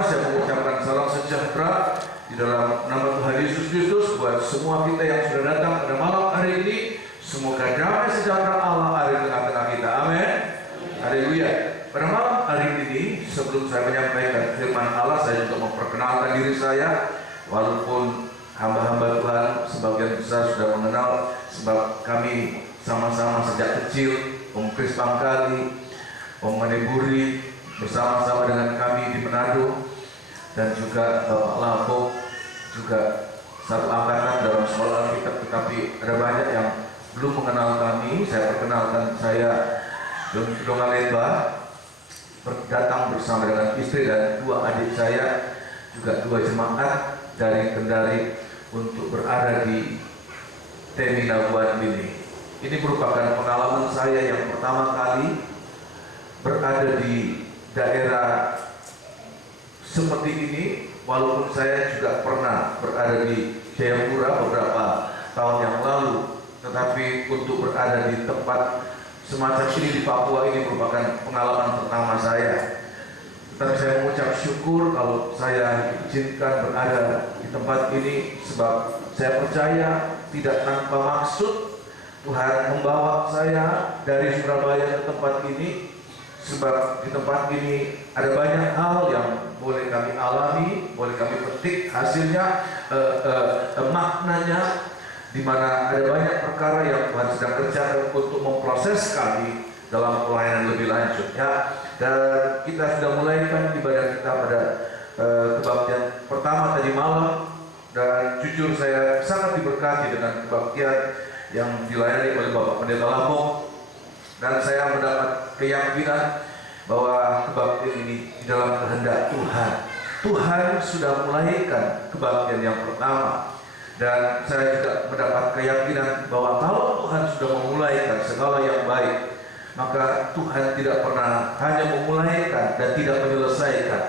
Saya mengucapkan salam sejahtera di dalam nama Tuhan Yesus Kristus buat semua kita yang sudah datang pada malam hari ini. Semoga damai sejahtera Allah ada di tengah-tengah kita. Amin. Haleluya. Pada malam hari ini, sebelum saya menyampaikan firman Allah, saya juga memperkenalkan diri saya. Walaupun hamba-hamba Tuhan sebagian besar sudah mengenal, sebab kami sama-sama sejak kecil, Om Kris Pangkali, Om Maneburi, bersama-sama dengan kami di Manado, dan juga Bapak Lampo, juga satu angkatan dalam sekolah Alkitab, tetapi ada banyak yang belum mengenal kami. Saya perkenalkan, saya Donga Lemba, datang bersama dengan istri dan dua adik saya, juga dua jemaat dari Kendari untuk berada di Teminabuan ini. Ini merupakan pengalaman saya yang pertama kali berada di daerah seperti ini, walaupun saya juga pernah berada di Jayapura beberapa tahun yang lalu, tetapi untuk berada di tempat semacam ini di Papua ini merupakan pengalaman pertama saya. Tetapi saya mengucap syukur kalau saya diizinkan berada di tempat ini, sebab saya percaya tidak tanpa maksud Tuhan membawa saya dari Surabaya ke tempat ini, sebab di tempat ini ada banyak hal yang boleh kami alami, boleh kami petik hasilnya, maknanya, di mana ada banyak perkara yang Tuhan sedang kerjakan untuk memproses kami dalam pelayanan lebih lanjut, ya. Dan kita sudah mulaikan ibadah kita pada kebaktian pertama tadi malam, dan jujur saya sangat diberkati dengan kebaktian yang dilayani oleh Bapak Pendeta Lampung. Dan saya mendapat keyakinan bahwa kebaktian ini di dalam kehendak Tuhan. Tuhan sudah mulaikan kebaktian yang pertama. Dan saya juga mendapat keyakinan bahwa kalau Tuhan sudah memulaikan segala yang baik, maka Tuhan tidak pernah hanya memulaikan dan tidak menyelesaikan.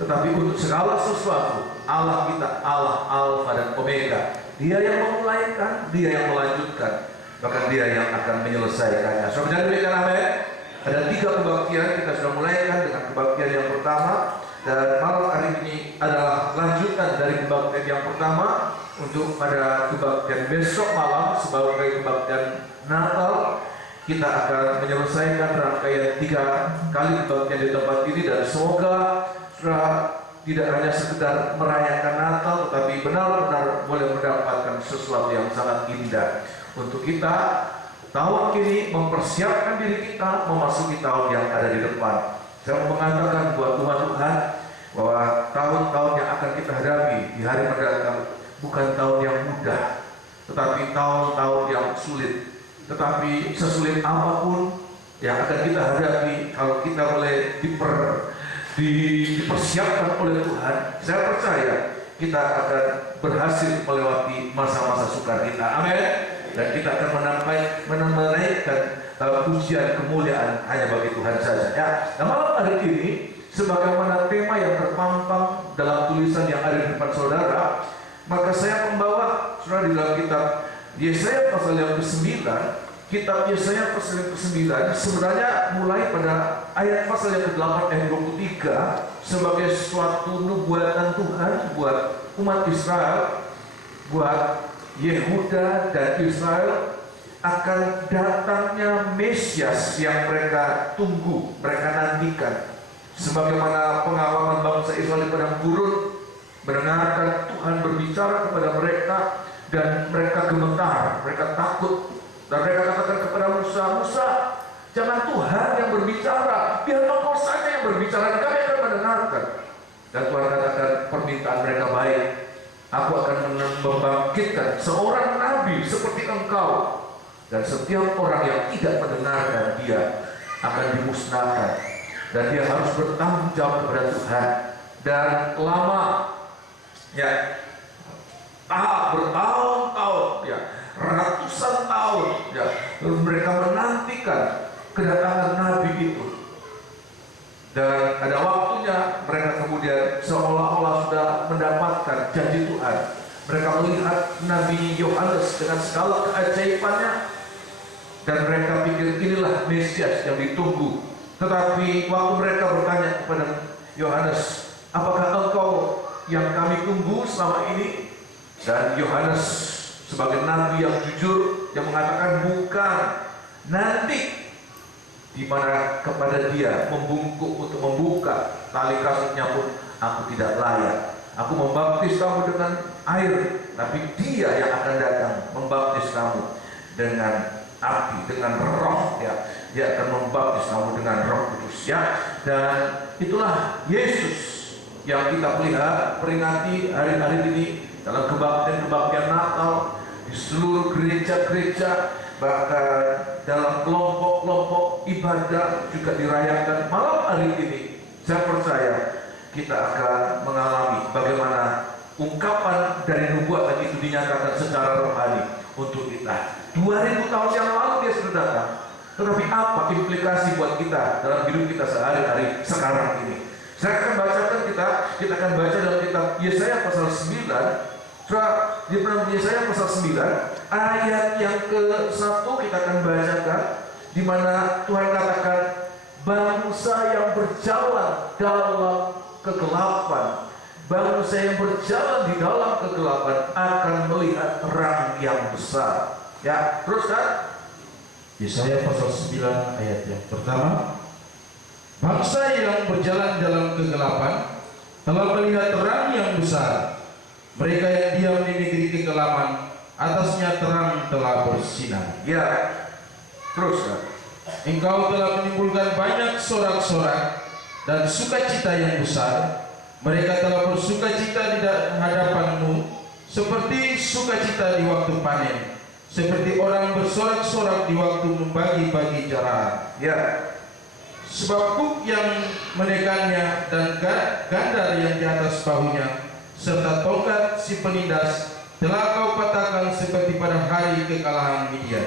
Tetapi untuk segala sesuatu, Allah kita, Allah Alfa dan Omega. Dia yang memulaikan, Dia yang melanjutkan, bahkan Dia yang akan menyelesaikannya. Saudara demikian, amin. Ada 3 kebaktian, kita sudah mulaikan dengan kebaktian yang pertama, dan malam hari ini adalah lanjutan dari kebaktian yang pertama untuk pada kebaktian besok malam sebagai kebaktian Natal. Kita akan menyelesaikan rangkaian 3 kali kebaktian di tempat ini, dan semoga sudah tidak hanya sekedar merayakan Natal, tetapi benar-benar boleh mendapatkan sesuatu yang sangat indah untuk kita tahun ini, mempersiapkan diri kita memasuki tahun yang ada di depan. Saya mau mengatakan buat Tuhan bahwa tahun-tahun yang akan kita hadapi di hari mendatang bukan tahun yang mudah, tetapi tahun-tahun yang sulit. Tetapi sesulit apapun yang akan kita hadapi, kalau kita boleh dipersiapkan oleh Tuhan, saya percaya kita akan berhasil melewati masa-masa sukar kita. Amin. Dan kita akan menaikkan pujian kemuliaan hanya bagi Tuhan saja, ya. Nah, malam hari ini, sebagaimana tema yang terpampang dalam tulisan yang ada di depan saudara, maka saya membawa saudara di dalam kitab Yesaya pasal yang ke-9. Kitab Yesaya pasal yang ke-9 sebenarnya mulai pada ayat pasal yang ke-8 ayat 23 sebagai suatu nubuatan Tuhan buat umat Israel, buat Yehuda dan Israel, akan datangnya Mesias yang mereka tunggu, mereka nantikan. Sebagaimana pengalaman bangsa Israel di padang gurun, mendengarkan Tuhan berbicara kepada mereka, dan mereka gemetar, mereka takut, dan mereka katakan kepada Musa, "Musa, jangan Tuhan yang berbicara, biar Engkau saja yang berbicara, kami akan mendengarkan." Dan Tuhan katakan, permintaan mereka baik, aku akan membangkitkan seorang nabi seperti engkau, dan setiap orang yang tidak mendengarkan dia akan dimusnahkan, dan dia harus bertanggung jawab kepada Tuhan. Dan lama, ya, bertahun-tahun, ya, ratusan tahun, ya, mereka menantikan kedatangan nabi itu. Dan ada waktunya mereka kemudian seolah-olah sudah mendapatkan janji Tuhan. Mereka melihat Nabi Yohanes dengan segala keajaibannya, dan mereka pikir inilah Mesias yang ditunggu. Tetapi waktu mereka bertanya kepada Yohanes, apakah yang kami tunggu selama ini. Dan Yohanes sebagai nabi yang jujur yang mengatakan bukan, nanti di mana kepada dia membungkuk untuk membuka tali kasutnya pun aku tidak layak. Aku membaptis kamu dengan air, tapi dia yang akan datang membaptis kamu dengan api, dengan roh, ya. Dia akan membaptis kamu dengan Roh Kudus, ya. Dan itulah Yesus yang kita peringati hari-hari ini dalam kebaktian Natal di seluruh gereja-gereja, bahkan dalam kelompok-kelompok ibadah juga dirayakan. Malam hari ini saya percaya kita akan mengalami bagaimana ungkapan dari nubuatan itu dinyatakan secara rohani untuk kita. 2000 tahun yang lalu dia sudah datang, tetapi apa implikasi buat kita dalam hidup kita sehari-hari sekarang ini? Saya akan bacakan, kita akan baca dalam kitab Yesaya pasal 9. Di Yesaya pasal 9 ayat yang ke-1 kita akan bacakan, di mana Tuhan katakan, bangsa yang berjalan dalam kegelapan, bangsa yang berjalan di dalam kegelapan akan melihat terang yang besar. Ya, terus kan? Yesaya pasal 9 ayat yang pertama. Bangsa yang berjalan dalam kegelapan telah melihat terang yang besar. Mereka yang diam di negeri kegelapan, atasnya terang telah bersinar. Ya, terus kan? Engkau telah menimbulkan banyak sorak-sorak dan sukacita yang besar. Mereka telah bersukacita di hadapanmu, seperti sukacita di waktu panen, seperti orang bersorak-sorak di waktu membagi-bagi jarahan. Ya. Sebab kuk yang menekannya dan gandar yang di atas bahunya, serta tongkat si penindas telah kau patahkan seperti pada hari kekalahan Midian.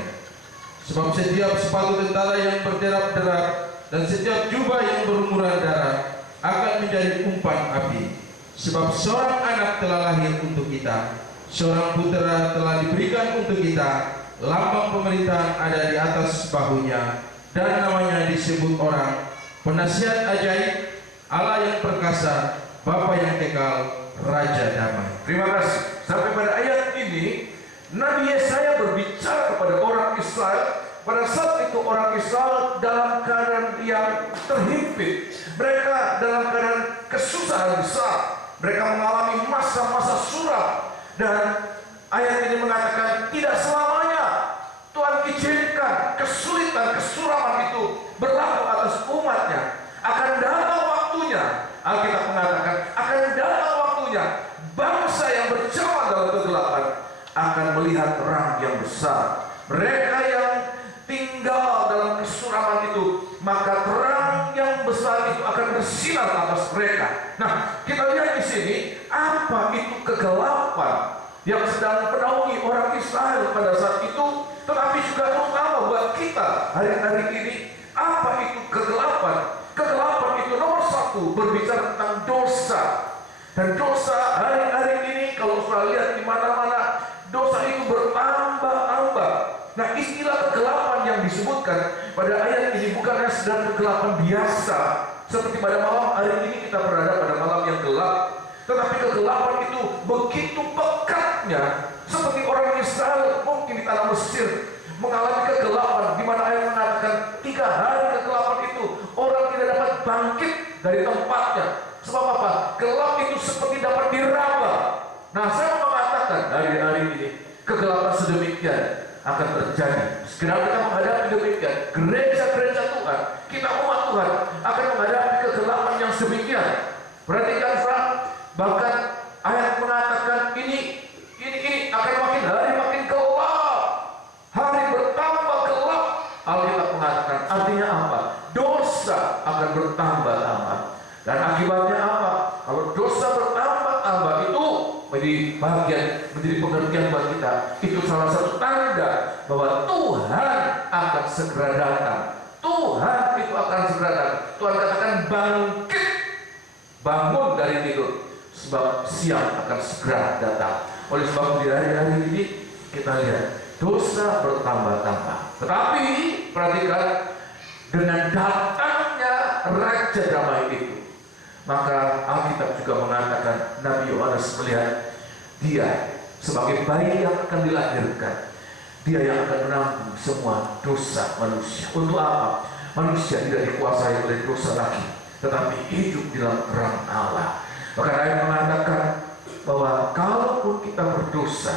Sebab setiap sepatu tentara yang berderap-derap dan setiap jubah yang berlumuran darah akan menjadi umpan api. Sebab seorang anak telah lahir untuk kita, seorang putera telah diberikan untuk kita, lambang pemerintahan ada di atas bahunya, dan namanya disebut orang Penasihat Ajaib, Allah yang perkasa, Bapa yang kekal, Raja Damai. Terima kasih. Sampai pada ayat ini Nabi Yesaya berbicara kepada orang Israel. Pada saat itu orang Israel dalam keadaan yang terhimpit, mereka dalam keadaan kesusahan besar, mereka mengalami masa-masa suram. Dan ayat ini mengatakan tidak selamanya Tuhan izinkan kesulitan, kesuraman itu berlaku atas umatnya. Akan datang waktunya, Alkitab mengatakan akan datang waktunya bangsa yang berjalan dalam kegelapan akan melihat terang yang besar. Mereka yang tinggal dalam kesuraman itu, maka terang yang besar itu akan bersinar atas mereka. Nah, kita lihat di sini apa itu kegelapan yang sedang menaungi orang Israel pada saat itu, tetapi juga terutama buat kita hari-hari ini. Apa itu kegelapan? Kegelapan itu nomor satu berbicara tentang dosa. Dan dosa hari-hari ini kalau sudah lihat di mana-mana, dosa itu bertambah-tambah. Nah, istilah kegelapan yang disebutkan pada ayat ini bukannya sedang kegelapan biasa, seperti pada malam hari ini kita berada pada malam yang gelap. Tetapi kegelapan itu begitu pekatnya, seperti orang Israel mungkin di tanah Mesir mengalami kegelapan, di mana ayat mengatakan 3 hari kegelapan itu orang tidak dapat bangkit dari tempatnya. Sebab apa? Gelap itu seperti dapat diraba. Nah, saya mau mengatakan hari-hari ini kegelapan sedemikian akan terjadi. Segera kita menghadapi demikian. Gereja-gereja Tuhan, kita umat Tuhan akan menghadapi kegelapan yang sedemikian. Perhatikan, Frank, bahkan ayat mengatakan ini akan makin hari makin gelap. Hari bertambah gelap. Alkitab mengatakan artinya apa? Dosa akan bertambah-tambah. Dan akibatnya apa? Kalau dosa bertambah-tambah itu menjadi pengertian buat kita. Itu salah satu tanda bahwa Tuhan akan segera datang. Tuhan itu akan segera datang. Tuhan katakan bangkit, bangun dari tidur, sebab siang akan segera datang. Oleh sebab di hari-hari ini kita lihat dosa bertambah-tambah. Tetapi perhatikan, dengan datangnya Raja Damai itu, Maka Alkitab juga mengatakan Nabi Yohanes melihat dia sebagai bayi yang akan dilahirkan, dia yang akan menanggung semua dosa manusia. Untuk apa? Manusia tidak dikuasai oleh dosa lagi, tetapi hidup di dalam terang Allah. Maka ayat mengatakan bahwa kalaupun kita berdosa,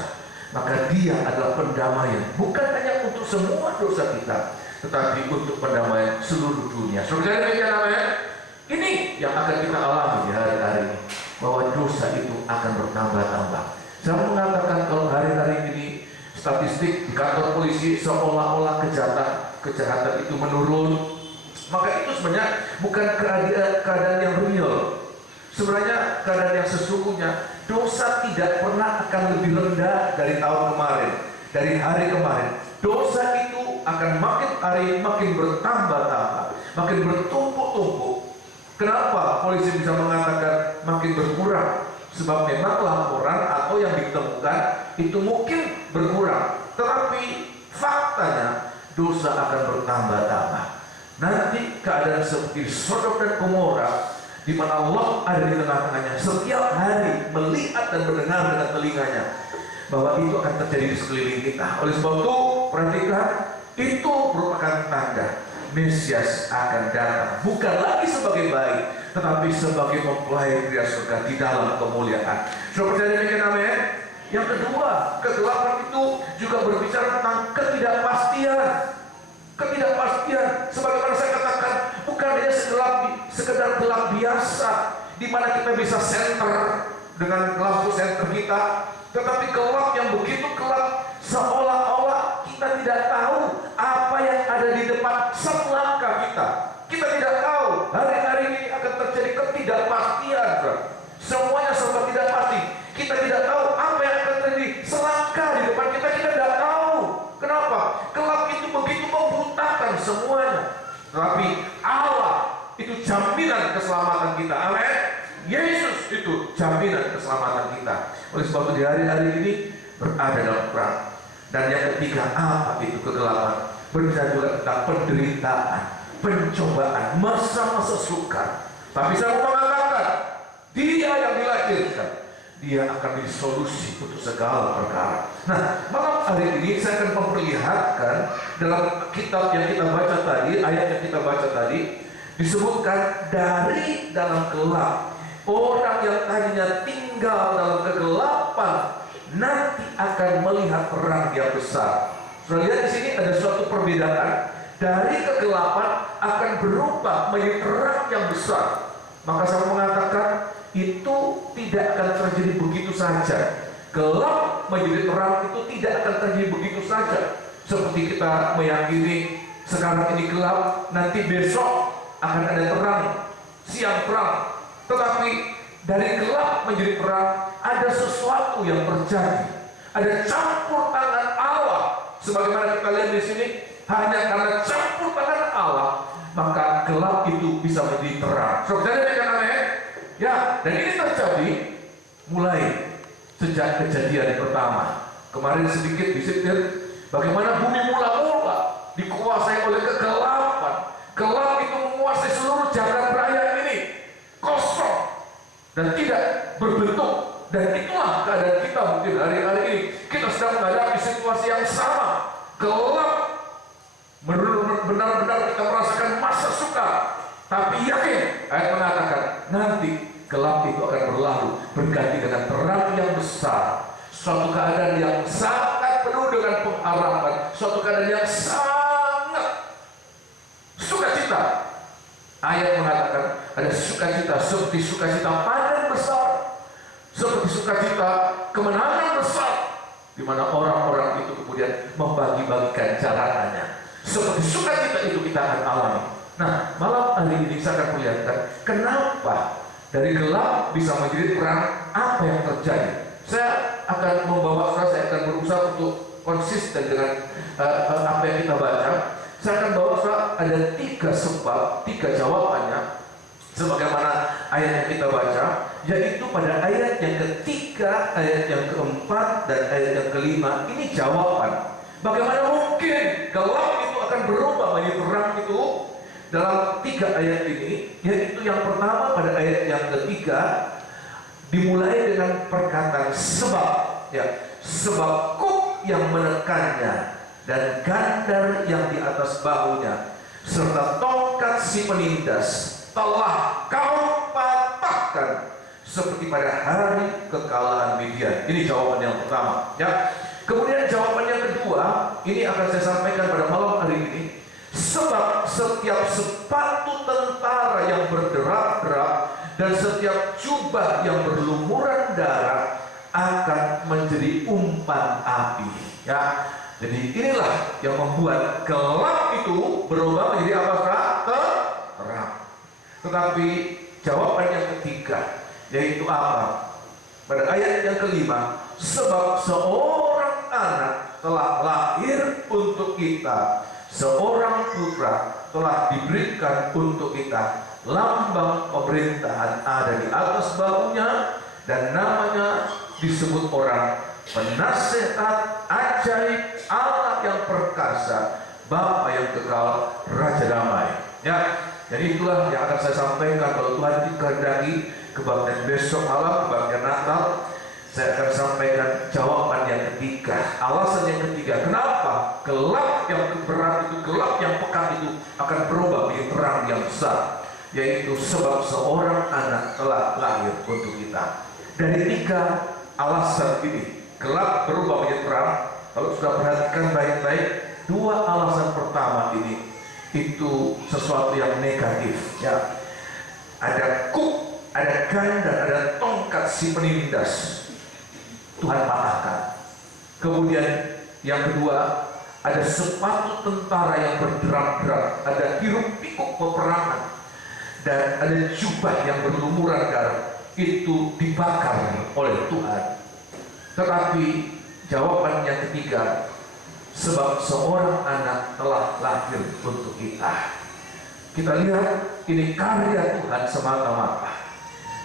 maka dia adalah pendamaian, bukan hanya untuk semua dosa kita, tetapi untuk pendamaian seluruh dunia. Saudara demikian namanya. Ini yang akan kita alami di hari-hari ini, bahwa dosa itu akan bertambah-tambah. Saya mengatakan kalau hari-hari ini statistik di kantor polisi seolah-olah kejahatan itu menurun, maka itu sebenarnya bukan keadaan yang real. Sebenarnya keadaan yang sesungguhnya, dosa tidak pernah akan lebih rendah dari tahun kemarin, dari hari kemarin. Dosa itu akan makin hari makin bertambah-tambah, makin bertumpuk-tumpuk. Kenapa polisi bisa mengatakan makin berkurang? Sebab memang laporan atau yang ditemukan itu mungkin berkurang, tetapi faktanya dosa akan bertambah-tambah. Nanti keadaan seperti Sodom dan Gomora, di mana Allah ada di tengah-tengahnya, setiap hari melihat dan mendengar dengan telinganya bahwa itu akan terjadi di sekeliling kita. Oleh sebab itu, perhatikan, itu merupakan tanda Mesias akan datang, bukan lagi sebagai bayi, tetapi sebagai mempelai pria surga di dalam kemuliaan. Sudah percaya demikian, amin? Yang kedua, kegelapan itu juga berbicara tentang ketidakpastian. Ketidakpastian, sebagaimana saya katakan, bukan hanya sekedar gelap biasa, di mana kita bisa senter dengan lampu senter kita, tetapi gelap yang begitu gelap, seolah-olah kita tidak tahu apa yang ada di depan selangkah kita. Kita tidak tahu. Hari-hari ini akan terjadi ketidakpastian. Semuanya serba tidak pasti. Kita tidak tahu apa yang akan terjadi selangkah di depan kita. Kita tidak tahu. Kenapa? Gelap itu begitu membutakan semuanya. Tetapi Allah itu jaminan keselamatan kita. Amin. Yesus itu jaminan keselamatan kita. Oleh sebab itu di hari-hari ini berada dalam perang. Dan yang ketiga, apa itu kegelapan? Berbicara juga tentang penderitaan, pencobaan, masa-masa sukar. Tapi saya mau mengatakan, dia yang dilahirkan, dia akan menjadi solusi untuk segala perkara. Nah, malam hari ini saya akan memperlihatkan dalam kitab yang kita baca tadi, ayat yang kita baca tadi, disebutkan dari dalam gelap, orang yang tadinya tinggal dalam kegelapan nanti akan melihat terang yang besar. Sudah lihat di sini ada suatu perbedaan, dari kegelapan akan berubah menjadi terang yang besar. Maka saya mengatakan itu tidak akan terjadi begitu saja. Gelap menjadi terang itu tidak akan terjadi begitu saja. Seperti kita meyakini sekarang ini gelap, nanti besok akan ada terang, siang terang. Tetapi dari gelap menjadi terang ada sesuatu yang terjadi. Ada campur tangan Allah. Sebagaimana kita lihat di sini, hanya karena campur tangan Allah, maka gelap itu bisa menjadi terang. Saudara dengan amin? Ya, dan ini terjadi mulai sejak kejadian pertama. Kemarin sedikit disetir bagaimana bumi mula-mula dikuasai oleh kegelapan. Gelap itu menguasai seluruh jagat raya ini, kosong dan tidak berbentuk. Dan itulah keadaan kita mungkin hari-hari ini. Kita sedang menghadapi situasi yang sama. Gelap, benar-benar kita merasakan masa sukar. Tapi yakin, ayat mengatakan nanti gelap itu akan berlalu, berganti dengan terang yang besar. Suatu keadaan yang sangat penuh dengan pengharapan, suatu keadaan yang sangat sukacita. Ayat mengatakan ada sukacita seperti sukacita panen besar, seperti sukacita kemenangan besar, di mana orang-orang itu kemudian membagi-bagikan jalanannya. Seperti sukacita itu kita akan alami. Nah, malam hari ini saya akan perlihatkan kenapa dari gelap bisa menjadi terang, apa yang terjadi. Saya akan membawa, saya akan berusaha untuk konsisten dengan apa yang kita baca. Saya akan bawa ada 3 sebab, 3 jawabannya, sebagaimana ayat yang kita baca, yaitu pada ayat yang ketiga, ayat yang keempat, dan ayat yang kelima. Ini jawaban. Bagaimana mungkin gelap itu akan berubah menjadi terang itu? dalam 3 ayat ini, yaitu yang pertama pada ayat yang ketiga dimulai dengan perkataan sebab, ya, sebab kuk yang menekannya dan gandar yang di atas bahunya serta tongkat si penindas telah kau patahkan seperti pada hari kekalahan Midian. Ini jawaban yang pertama, ya. Kemudian jawaban yang kedua ini akan saya sampaikan pada malam hari ini. Sebab setiap sepatu tentara yang berderak-derak dan setiap jubah yang berlumuran darah akan menjadi umpan api, ya. Jadi inilah yang membuat gelap itu berubah menjadi apakah? Terang. Tetapi jawaban yang ketiga yaitu apa? Pada ayat yang kelima, sebab seorang anak telah lahir untuk kita, seorang putra telah diberikan untuk kita, lambang pemerintahan ada di atas bahunya, dan namanya disebut orang Penasehat, Ajaib, Allah yang perkasa, Bapa yang kekal, Raja damai. Ya, jadi itulah yang akan saya sampaikan kalau Tuhan dikehendaki. Kebaktian besok malam, kebaktian Natal, saya akan sampaikan jawaban yang ketiga, alasan yang ketiga, kenapa gelap yang berat itu, gelap yang pekat itu akan berubah menjadi terang yang besar, yaitu sebab seorang anak telah lahir untuk kita. Dari 3 alasan ini, gelap berubah menjadi terang. Kalau sudah perhatikan baik-baik, 2 alasan pertama ini itu sesuatu yang negatif, ya. Ada kuk, ada gandar, ada tongkat si penindas, Tuhan patahkan. Kemudian yang kedua, ada sepatu tentara yang berderak-derak, ada hiruk pikuk peperangan, dan ada jubah yang berlumuran darah, itu dibakar oleh Tuhan. Tetapi jawaban yang ketiga, sebab seorang anak telah lahir untuk kita. Kita lihat ini karya Tuhan semata-mata.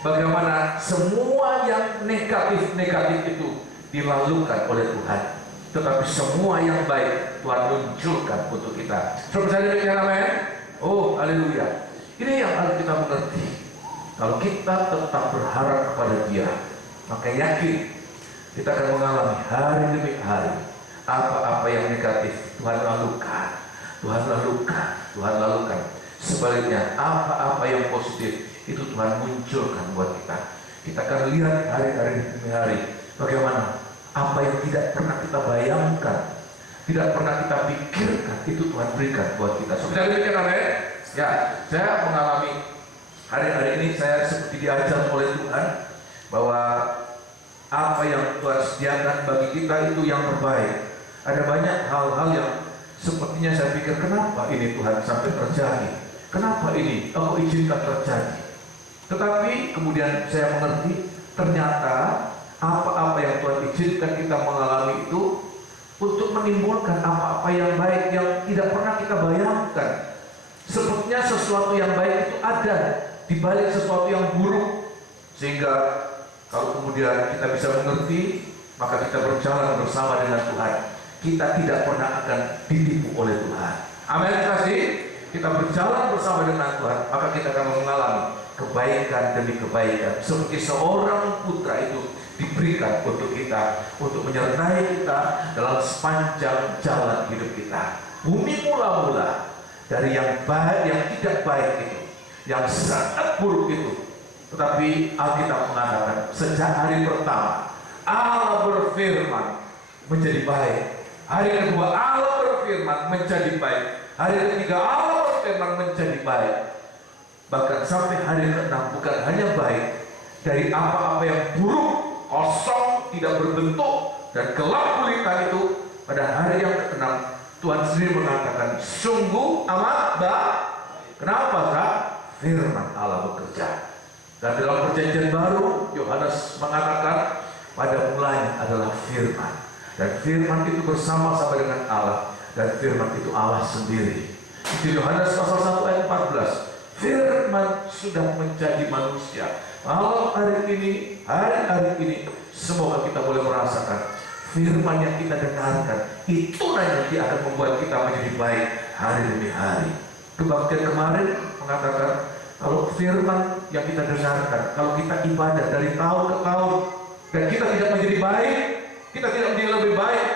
Bagaimana semua yang negatif-negatif itu dilalukan oleh Tuhan, tetapi semua yang baik Tuhan munculkan untuk kita. Saudara demikian, amin. Oh, haleluya. Ini yang harus kita mengerti. Kalau kita tetap berharap kepada Dia, maka yakin kita akan mengalami hari demi hari apa-apa yang negatif Tuhan lalukan, Tuhan lalukan, Tuhan lalukan. Sebaliknya, apa-apa yang positif itu Tuhan munculkan buat kita. Kita akan lihat hari-hari demi hari bagaimana apa yang tidak pernah kita bayangkan, tidak pernah kita pikirkan, itu Tuhan berikan buat kita. Saudara demikian, amin. Ya, saya mengalami hari-hari ini, saya seperti diajar oleh Tuhan bahwa apa yang Tuhan sediakan bagi kita itu yang terbaik. Ada banyak hal-hal yang sepertinya saya pikir, kenapa ini Tuhan sampai terjadi? Kenapa ini Engkau izinkan terjadi? Tetapi kemudian saya mengerti, ternyata apa-apa yang Tuhan izinkan kita mengalami itu untuk menimbulkan apa-apa yang baik yang tidak pernah kita bayangkan. Sepertinya sesuatu yang baik itu ada di balik sesuatu yang buruk, sehingga kalau kemudian kita bisa mengerti, maka kita berjalan bersama dengan Tuhan. Kita tidak pernah akan ditipu oleh Tuhan. Amin. Kasih. Kita berjalan bersama dengan Tuhan, maka kita akan mengalami kebaikan demi kebaikan. Seperti seorang putra itu diberikan untuk kita, untuk menyertai kita dalam sepanjang jalan hidup kita. Bumi mula-mula dari yang baik, yang tidak baik itu, yang sangat buruk itu. Tetapi Alkitab mengatakan sejak hari pertama Allah berfirman menjadi baik. Hari kedua Allah berfirman menjadi baik. Hari ketiga Allah berfirman menjadi baik. Bahkan sampai hari ke-6 bukan hanya baik, dari apa-apa yang buruk, kosong, tidak berbentuk dan gelap gulita itu, pada hari yang ke-6 Tuhan sendiri mengatakan sungguh amat baik. Kenapa, Kak? Firman Allah bekerja. Dan dalam perjanjian baru Yohanes mengatakan pada mulanya adalah firman, dan firman itu bersama-sama dengan Allah, dan firman itu Allah sendiri. Itu Yohanes pasal 1 ayat 14. Firman sudah menjadi manusia. Malam hari ini, hari-hari ini, semoga kita boleh merasakan firman yang kita dengarkan itu nanti akan membuat kita menjadi baik hari demi hari. Kebaktian kemarin mengatakan kalau firman yang kita dengarkan, kalau kita ibadah dari tahun ke tahun dan kita tidak menjadi baik, kita tidak menjadi lebih baik,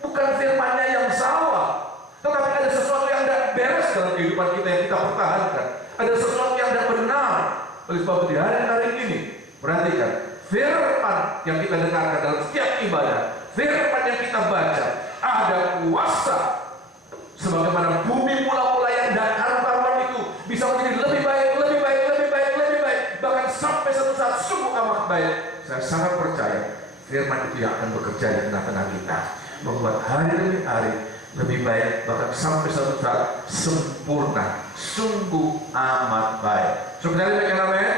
bukan firmannya yang salah, tetapi ada sesuatu yang tidak beres dalam kehidupan kita yang kita pertahankan. Ada sesuatu yang tidak benar. Oleh sebab itu di hari ini, perhatikan firman yang kita dengarkan dalam setiap ibadah, firman yang kita baca, ada kuasa sebagaimana bumi mula-mula yang datar karuan itu bisa menjadi lebih baik, lebih baik, lebih baik, lebih baik, bahkan sampai satu saat sungguh amat baik. Saya sangat percaya firman itu yang akan bekerja di tengah-tengah kita, membuat hari demi hari lebih baik, bahkan sampai satu saat sempurna, sungguh amat baik. Sebenarnya demikian, amin.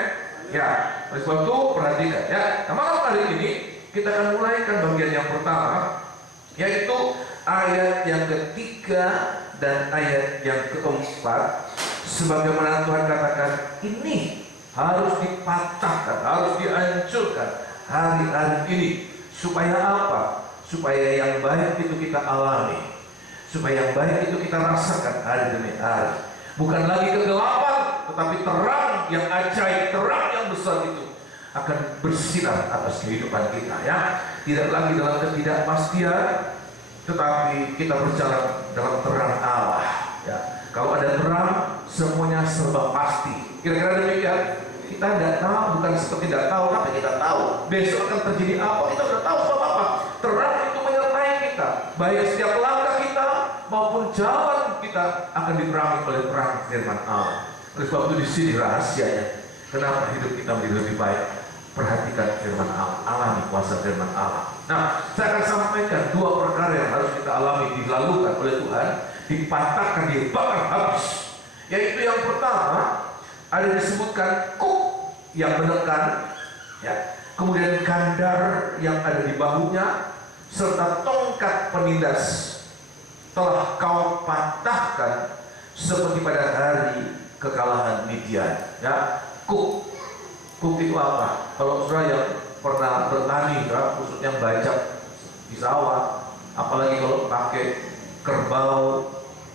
Ya, oleh sebab itu perhatikan ya. Nah, malam hari ini kita akan mulaikan bagian yang pertama, yaitu ayat yang ketiga dan ayat yang keempat. Sebagaimana Tuhan katakan, ini harus dipatahkan, harus dihancurkan hari-hari ini. Supaya apa? Supaya yang baik itu kita alami, supaya yang baik itu kita rasakan hari demi hari. Bukan lagi kegelapan, tetapi terang yang ajaib, terang yang besar itu akan bersinar atas kehidupan kita ya. Tidak lagi dalam ketidakpastian, tetapi kita berjalan dalam terang Allah ya. Kalau ada terang, semuanya serba pasti. Kira-kira demikian. Kita tidak tahu, bukan seperti tidak tahu, tapi kita tahu besok akan terjadi apa. Kita sudah tahu sebab apa. Terang itu menyertai kita, baik setiap langkah kita maupun jalan kita akan diterangi oleh terang firman Allah. Oleh sebab itu di sini rahasianya. Kenapa hidup kita menjadi lebih baik? Perhatikan firman Allah, alami kuasa firman Allah. Nah, saya akan sampaikan dua perkara yang harus kita alami, dilakukan oleh Tuhan, dipatahkan, dibakar habis. Yaitu yang pertama, ada disebutkan kuk yang menekan, ya. Kemudian gandar yang ada di bahunya, serta tongkat penindas telah kau patahkan seperti pada hari kekalahan Midian. Ya, kuk itu apa? Kalau saudara yang pernah bertani, khususnya bajak di sawah, apalagi kalau pakai kerbau,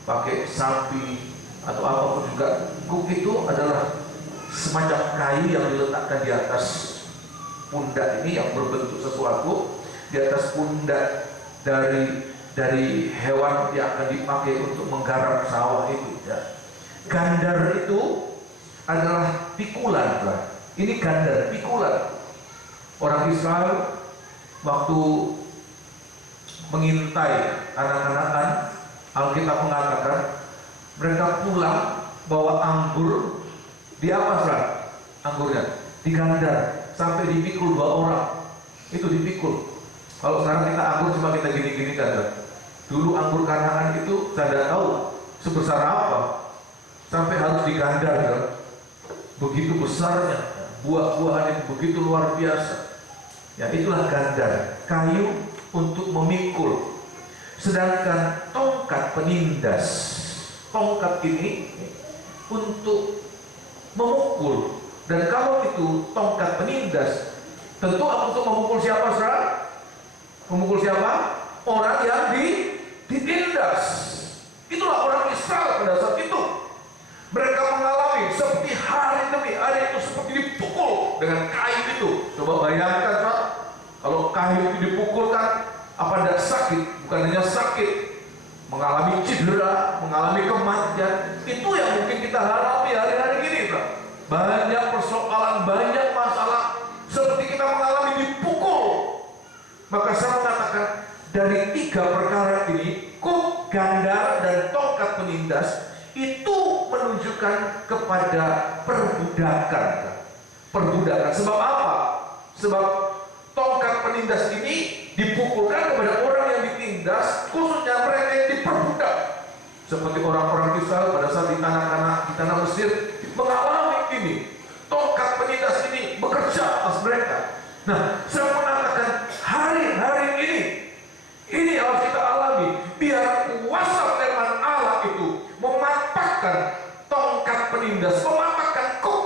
pakai sapi atau apapun juga, kuk itu adalah semacam kayu yang diletakkan di atas pundak ini yang berbentuk sesuatu, di atas pundak dari hewan yang akan dipakai untuk menggarap sawah itu ya. Gandar itu adalah pikulan lah. Ini gandar, pikulan. Orang Israel waktu mengintai anak-anakan, Alkitab mengatakan mereka pulang bawa anggur. Di apa saudara? Anggurnya digandar sampai dipikul 2 orang. Itu dipikul. Kalau sekarang kita anggur cuma kita gini-gini kan. Dulu anggur Kanaan itu saya tidak tahu sebesar apa sampai harus digandar kan. Begitu besarnya, buah-buahan itu begitu luar biasa. Ya, itulah gandar, kayu untuk memikul. Sedangkan tongkat penindas, tongkat ini untuk memukul. Dan kalau itu tongkat penindas, tentu untuk memukul siapa saudara? Memukul siapa? Orang yang ditindas. Itulah orang Israel pada saat itu. Mereka mengalami seperti hari demi hari itu seperti dipukul dengan kayu itu. Coba bayangkan Pak, kalau kayu itu dipukulkan, apa tidak sakit? Bukan hanya sakit, mengalami cedera, mengalami kematian. Itu yang mungkin kita hadapi hari-hari ini Pak. Banyak persoalan, banyak masalah seperti kita mengalami dipukul. Maka saya mengatakan dari 3 perkara ini, kuk, gandar, dan tongkat penindas, itu menunjukkan kepada perbudakan. Perbudakan. Sebab apa? Sebab tongkat penindas ini dipukulkan kepada orang yang ditindas, khususnya mereka yang diperbudak. Seperti orang-orang Israel pada saat di tanah Mesir mengalami ini. Tongkat penindas ini bekerja atas mereka. Nah, saya mengatakan hari-hari ini harus kita alami. Biar kuasa firman Allah itu mematahkan tongkat penindas, mematahkan kuk,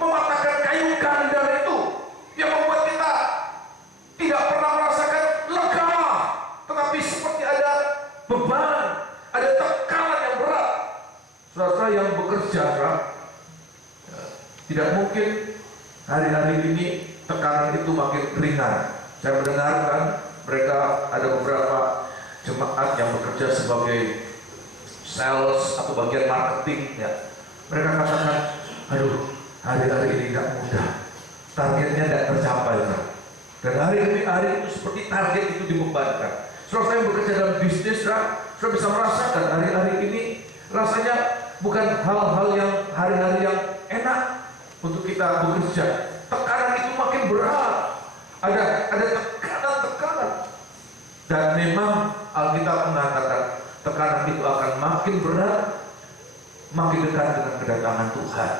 mematahkan kayu gandar itu yang membuat kita tidak pernah merasakan lega, tetapi seperti ada beban, ada tekanan yang berat. Saudara yang hari ini tekanan itu makin ringan. Saya mendengarkan mereka ada beberapa jemaat yang bekerja sebagai sales atau bagian marketing ya. Mereka katakan, aduh, hari-hari ini tidak mudah, targetnya tidak tercapai kan? Dan hari demi hari itu seperti target itu dibebankan. Setelah saya bekerja dalam bisnis, saya bisa merasakan hari-hari ini rasanya bukan hal-hal yang hari-hari yang enak untuk kita bekerja. Tekanan itu makin berat, ada tekanan-tekanan. Dan memang Alkitab mengatakan tekanan itu akan makin berat, makin dekat dengan kedatangan Tuhan.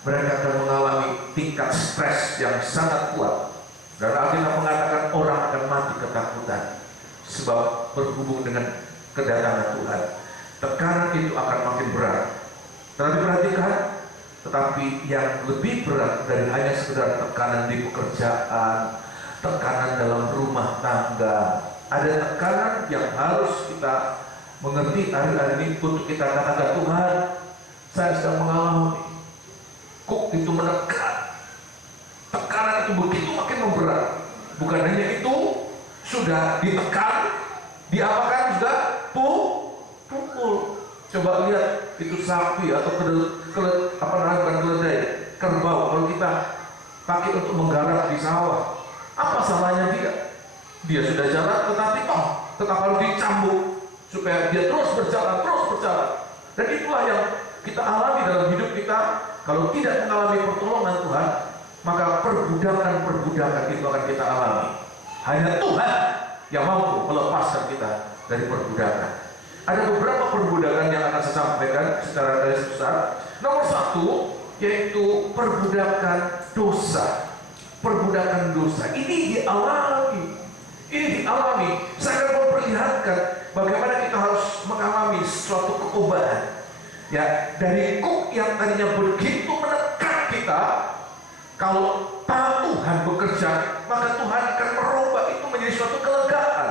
Mereka akan mengalami tingkat stres yang sangat kuat. Dan Alkitab mengatakan orang akan mati ketakutan sebab berhubung dengan kedatangan Tuhan. Tekanan itu akan makin berat. Tetapi perhatikan, tetapi yang lebih berat dari hanya sekedar tekanan di pekerjaan, tekanan dalam rumah tangga, ada tekanan yang harus kita mengerti hari-hari ini untuk kita katakan, Tuhan, saya sedang mengalami kok itu menekan. Tekanan itu begitu makin memberat. Bukan hanya itu, sudah ditekan, diapakan sudah pukul. Coba lihat itu sapi atau keledai, kerbau kalau kita pakai untuk menggarap di sawah, apa salahnya dia? Dia sudah jalan, tetapi tetap harus dicambuk supaya dia terus berjalan. Dan itulah yang kita alami dalam hidup kita. Kalau tidak mengalami pertolongan Tuhan, maka perbudakan itu akan kita alami. Hanya Tuhan yang mampu melepaskan kita dari perbudakan. Ada beberapa perbudakan yang akan saya sampaikan secara garis besar. Nomor satu, yaitu perbudakan dosa. Perbudakan dosa ini dialami. Saya akan memperlihatkan bagaimana kita harus mengalami suatu kekobaan. Ya, dari kuk yang tadinya begitu menekan kita, kalau Tuhan bekerja, maka Tuhan akan merubah itu menjadi suatu kelegaan.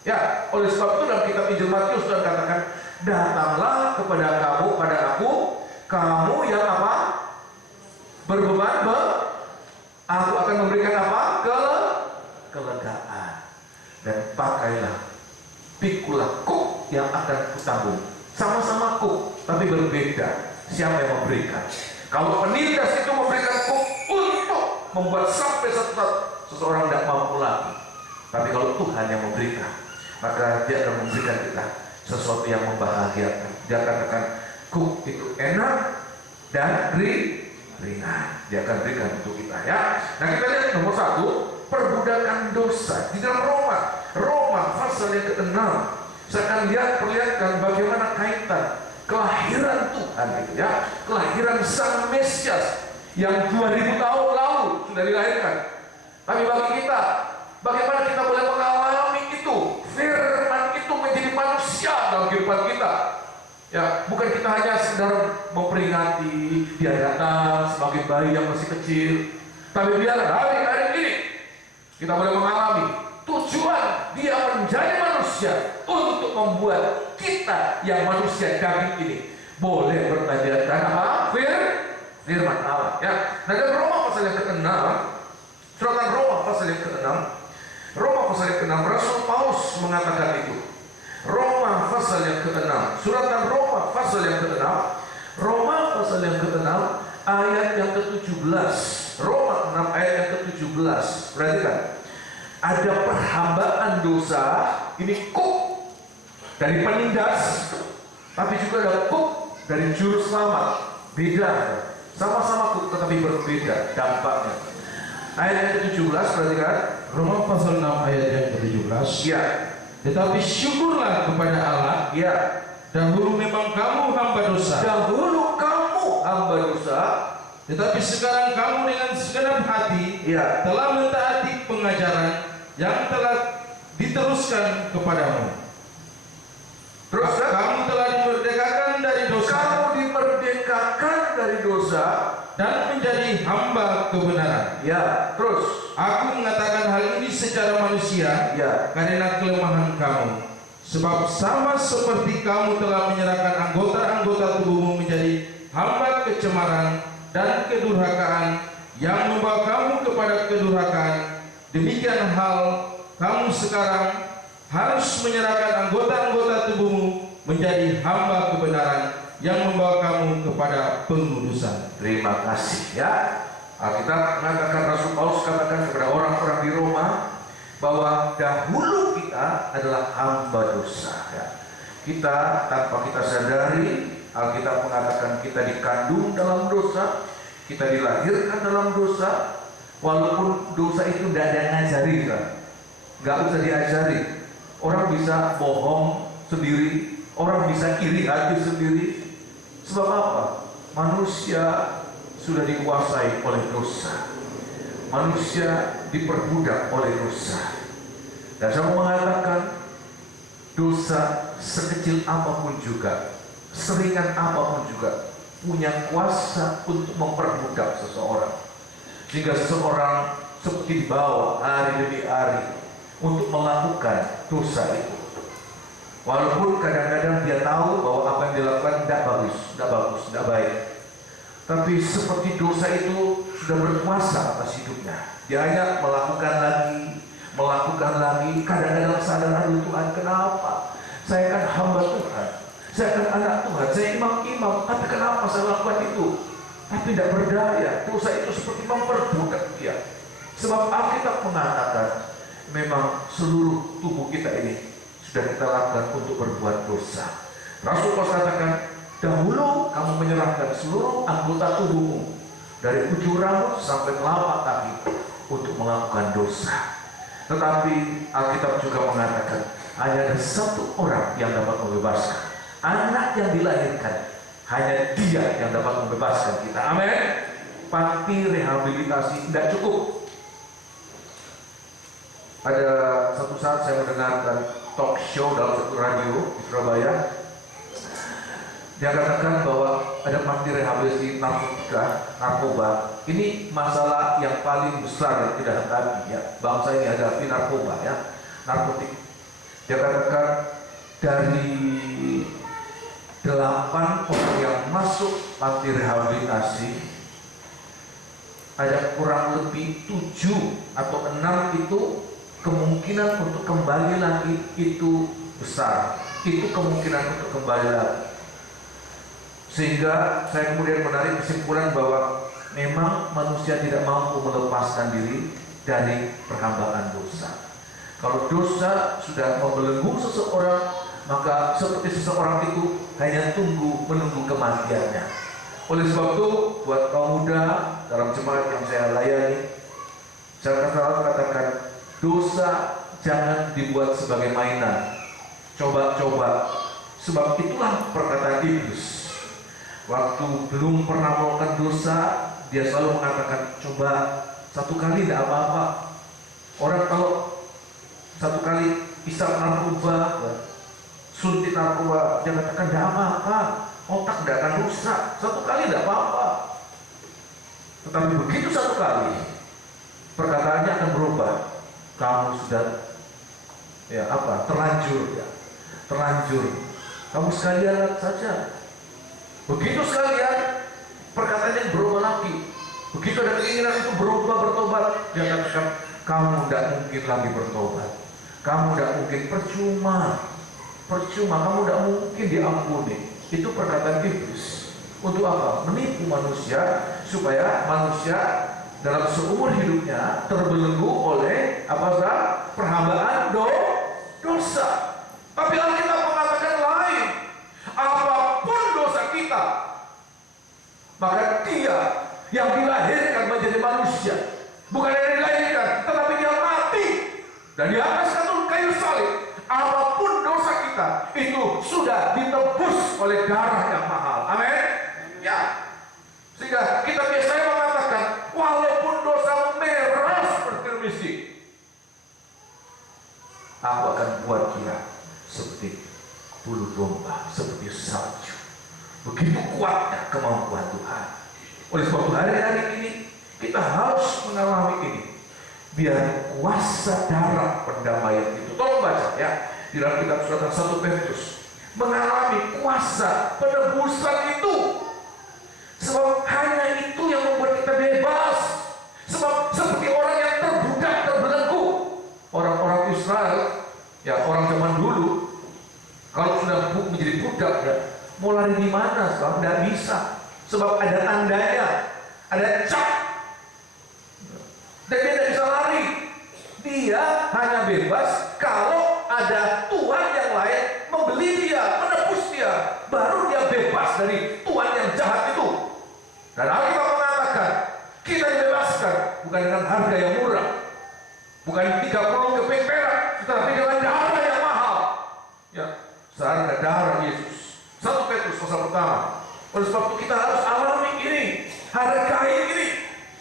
Ya, oleh sebab itu dalam kitab Injil Matius Tuhan katakan, datanglah kepada kamu yang apa? Berbeban, aku akan memberikan apa? Kelegaan. Dan pakailah, pikulah kuk yang akan kutanggung. Sama-sama kuk, tapi berbeda. Siapa yang memberikan? Kalau penindas itu memberikan kuk untuk membuat sampai seseorang tidak mampu lagi. Tapi kalau Tuhan yang memberikan, maka dia akan memberikan kita sesuatu yang membahagiakan. Dia katakan kuk itu enak dan ringan. Dia akan berikan untuk kita ya. Nah, kita lihat nomor satu, perbudakan dosa di dalam Roma pasal yang ke-6. Saya akan perlihatkan bagaimana kaitan kelahiran Tuhan itu ya, kelahiran Sang Mesias yang 2000 tahun lalu sudah dilahirkan. Tapi bagi kita, bagaimana kita boleh mengalami itu? Firman itu menjadi manusia dalam kehidupan kita. Ya, bukan kita hanya sedang memperingati dia datang sebagai bayi yang masih kecil, tapi biar hari-hari ini kita boleh mengalami tujuan dia menjadi manusia untuk membuat kita yang manusia daging ini boleh bertanjakan apa? Firman Allah ya. Nah, dalam Roma pasal yang ke-6, suratan Roma pasal yang ke-6, Rasul Paulus mengatakan itu. Roma pasal yang ke-6, suratan Roma pasal yang ke-6, ayat yang ke-17. Roma 6 ayat yang ke-17. Perhatikan. Ada perhambaan dosa, ini kuk dari penindas, tapi juga ada kuk dari juru selamat. Beda, sama-sama kuk tetapi berbeda dampaknya. Ayat yang ke-17, perhatikan. Roma pasal 6 ayat yang ke-17. Ya. Tetapi syukurlah kepada Allah. Ya. Dahulu memang kamu hamba dosa. Tetapi sekarang kamu dengan segenap hati telah mentaati pengajaran yang telah diteruskan kepadamu. Terus kamu telah dimerdekakan dari dosa. Dan menjadi hamba kebenaran. Ya, terus aku mengatakan hal ini secara manusia karena kelemahan kamu. Sebab sama seperti kamu telah menyerahkan anggota-anggota tubuhmu menjadi hamba kecemaran dan kedurhakaan yang membawa kamu kepada kedurhakaan, demikian hal kamu sekarang harus menyerahkan anggota-anggota tubuhmu menjadi hamba kebenaran yang membawa kamu kepada pengudusan. Terima kasih ya. Alkitab mengatakan, Rasul Paulus katakan kepada orang-orang di Roma bahwa dahulu kita adalah hamba dosa ya. Kita tanpa kita sadari, Alkitab mengatakan kita dikandung dalam dosa, kita dilahirkan dalam dosa. Walaupun dosa itu tidak ada yang ngajari kan, nggak usah diajari. Orang bisa bohong sendiri, orang bisa iri hati sendiri. Sebab apa? Manusia sudah dikuasai oleh dosa. Manusia diperbudak oleh dosa. Dan saya mau mengatakan, dosa sekecil apapun juga, seringan apapun juga, punya kuasa untuk memperbudak seseorang. Sehingga seseorang seperti dibawa hari demi hari untuk melakukan dosa itu. Walaupun kadang-kadang dia tahu bahwa apa yang dilakukan tidak bagus, tidak baik. Tapi seperti dosa itu sudah berkuasa atas hidupnya. Dia hanya melakukan lagi, kadang-kadang sadar, aduh Tuhan, kenapa? Saya kan hamba Tuhan, saya kan anak Tuhan, saya imam, tapi kenapa saya lakukan itu? Tapi tidak berdaya. Dosa itu seperti memperbudak dia. Sebab Alkitab mengatakan memang seluruh tubuh kita ini sudah kita lakukan untuk berbuat dosa. Rasul Paulus katakan, dahulu kamu menyerahkan seluruh anggota tubuhmu dari ujung rambut sampai telapak kaki untuk melakukan dosa. Tetapi Alkitab juga mengatakan hanya ada satu orang yang dapat membebaskan. Anak yang dilahirkan, hanya dia yang dapat membebaskan kita. Amin. Panti rehabilitasi tidak cukup. Ada satu saat saya mendengarkan talk show dalam satu radio di Surabaya. Dia katakan bahwa ada panti rehabilitasi narkoba. Ini masalah yang paling besar yang tidak hadapi ya. Bangsa ini hadapi narkoba ya, narkotik. Dia katakan dari 8 orang yang masuk panti rehabilitasi, ada kurang lebih 7 atau 6 itu kemungkinan untuk kembali lagi itu besar. Itu kemungkinan untuk kembali lagi. Sehingga saya kemudian menarik kesimpulan bahwa memang manusia tidak mampu melepaskan diri dari perhambaan dosa. Kalau dosa sudah membelenggu seseorang, maka seperti seseorang itu hanya menunggu kematiannya. Oleh sebab itu, buat kaum muda dalam jemaat yang saya layani, saya katakan, dosa jangan dibuat sebagai mainan. Coba-coba, sebab itulah perkataan iblis. Waktu belum pernah melakukan dosa, dia selalu mengatakan, coba 1 kali tidak apa-apa. Orang kalau 1 kali isap narkoba, suntik narkoba, dia katakan tidak apa-apa, otak tidak akan rusak, 1 kali tidak apa-apa. Tetapi begitu 1 kali, perkataannya akan berubah. Kamu sudah terlanjur. Kamu sekalian saja. Begitu sekalian, perkataannya berubah lagi. Begitu ada keinginan itu berubah, bertobat, dia katakan, kamu tidak mungkin lagi bertobat. Kamu tidak mungkin, percuma, kamu tidak mungkin diampuni. Itu perkataan iblis. Untuk apa? Menipu manusia, supaya manusia dalam seumur hidupnya terbelenggu oleh perhambaan dosa. Tapi Alkitab mengatakan lain. Apapun dosa kita, maka dia yang dilahirkan menjadi manusia, bukan yang dilahirkan, tetapi dia mati dan di atas kayu salib. Apapun dosa kita itu sudah ditebus oleh darah yang mahal. Amin. Ya. Sehingga kita biasanya mengatakan, walaupun dosa merah seperti misik, aku akan buat dia seperti bulu domba, seperti salju. Begitu kuatnya kemampuan Tuhan. Oleh sebab itu hari-hari ini kita harus mengalami ini, biar kuasa darah pendamaian itu. Tolong baca ya di dalam kitab surat 1 Petrus, mengalami kuasa penebusan itu. Sebab hanya itu yang membuat kita bebas. Sebab seperti Ya, orang zaman dulu kalau sudah menjadi budak ya, mau lari di mana sekarang tidak bisa, sebab ada tandanya, ada cap, dan dia tidak bisa lari. Dia hanya bebas kalau ada tuan yang lain membeli dia, menebus dia, baru dia bebas dari tuan yang jahat itu. Dan Alkitab mengatakan kita dibebaskan bukan dengan harga yang murah, bukan 30 keping perak, tetapi dengan darah yang mahal. Ya, seharga darah Yesus. 1 Petrus pasal pertama. Oleh sebab itu kita harus alami ini, hargai ini.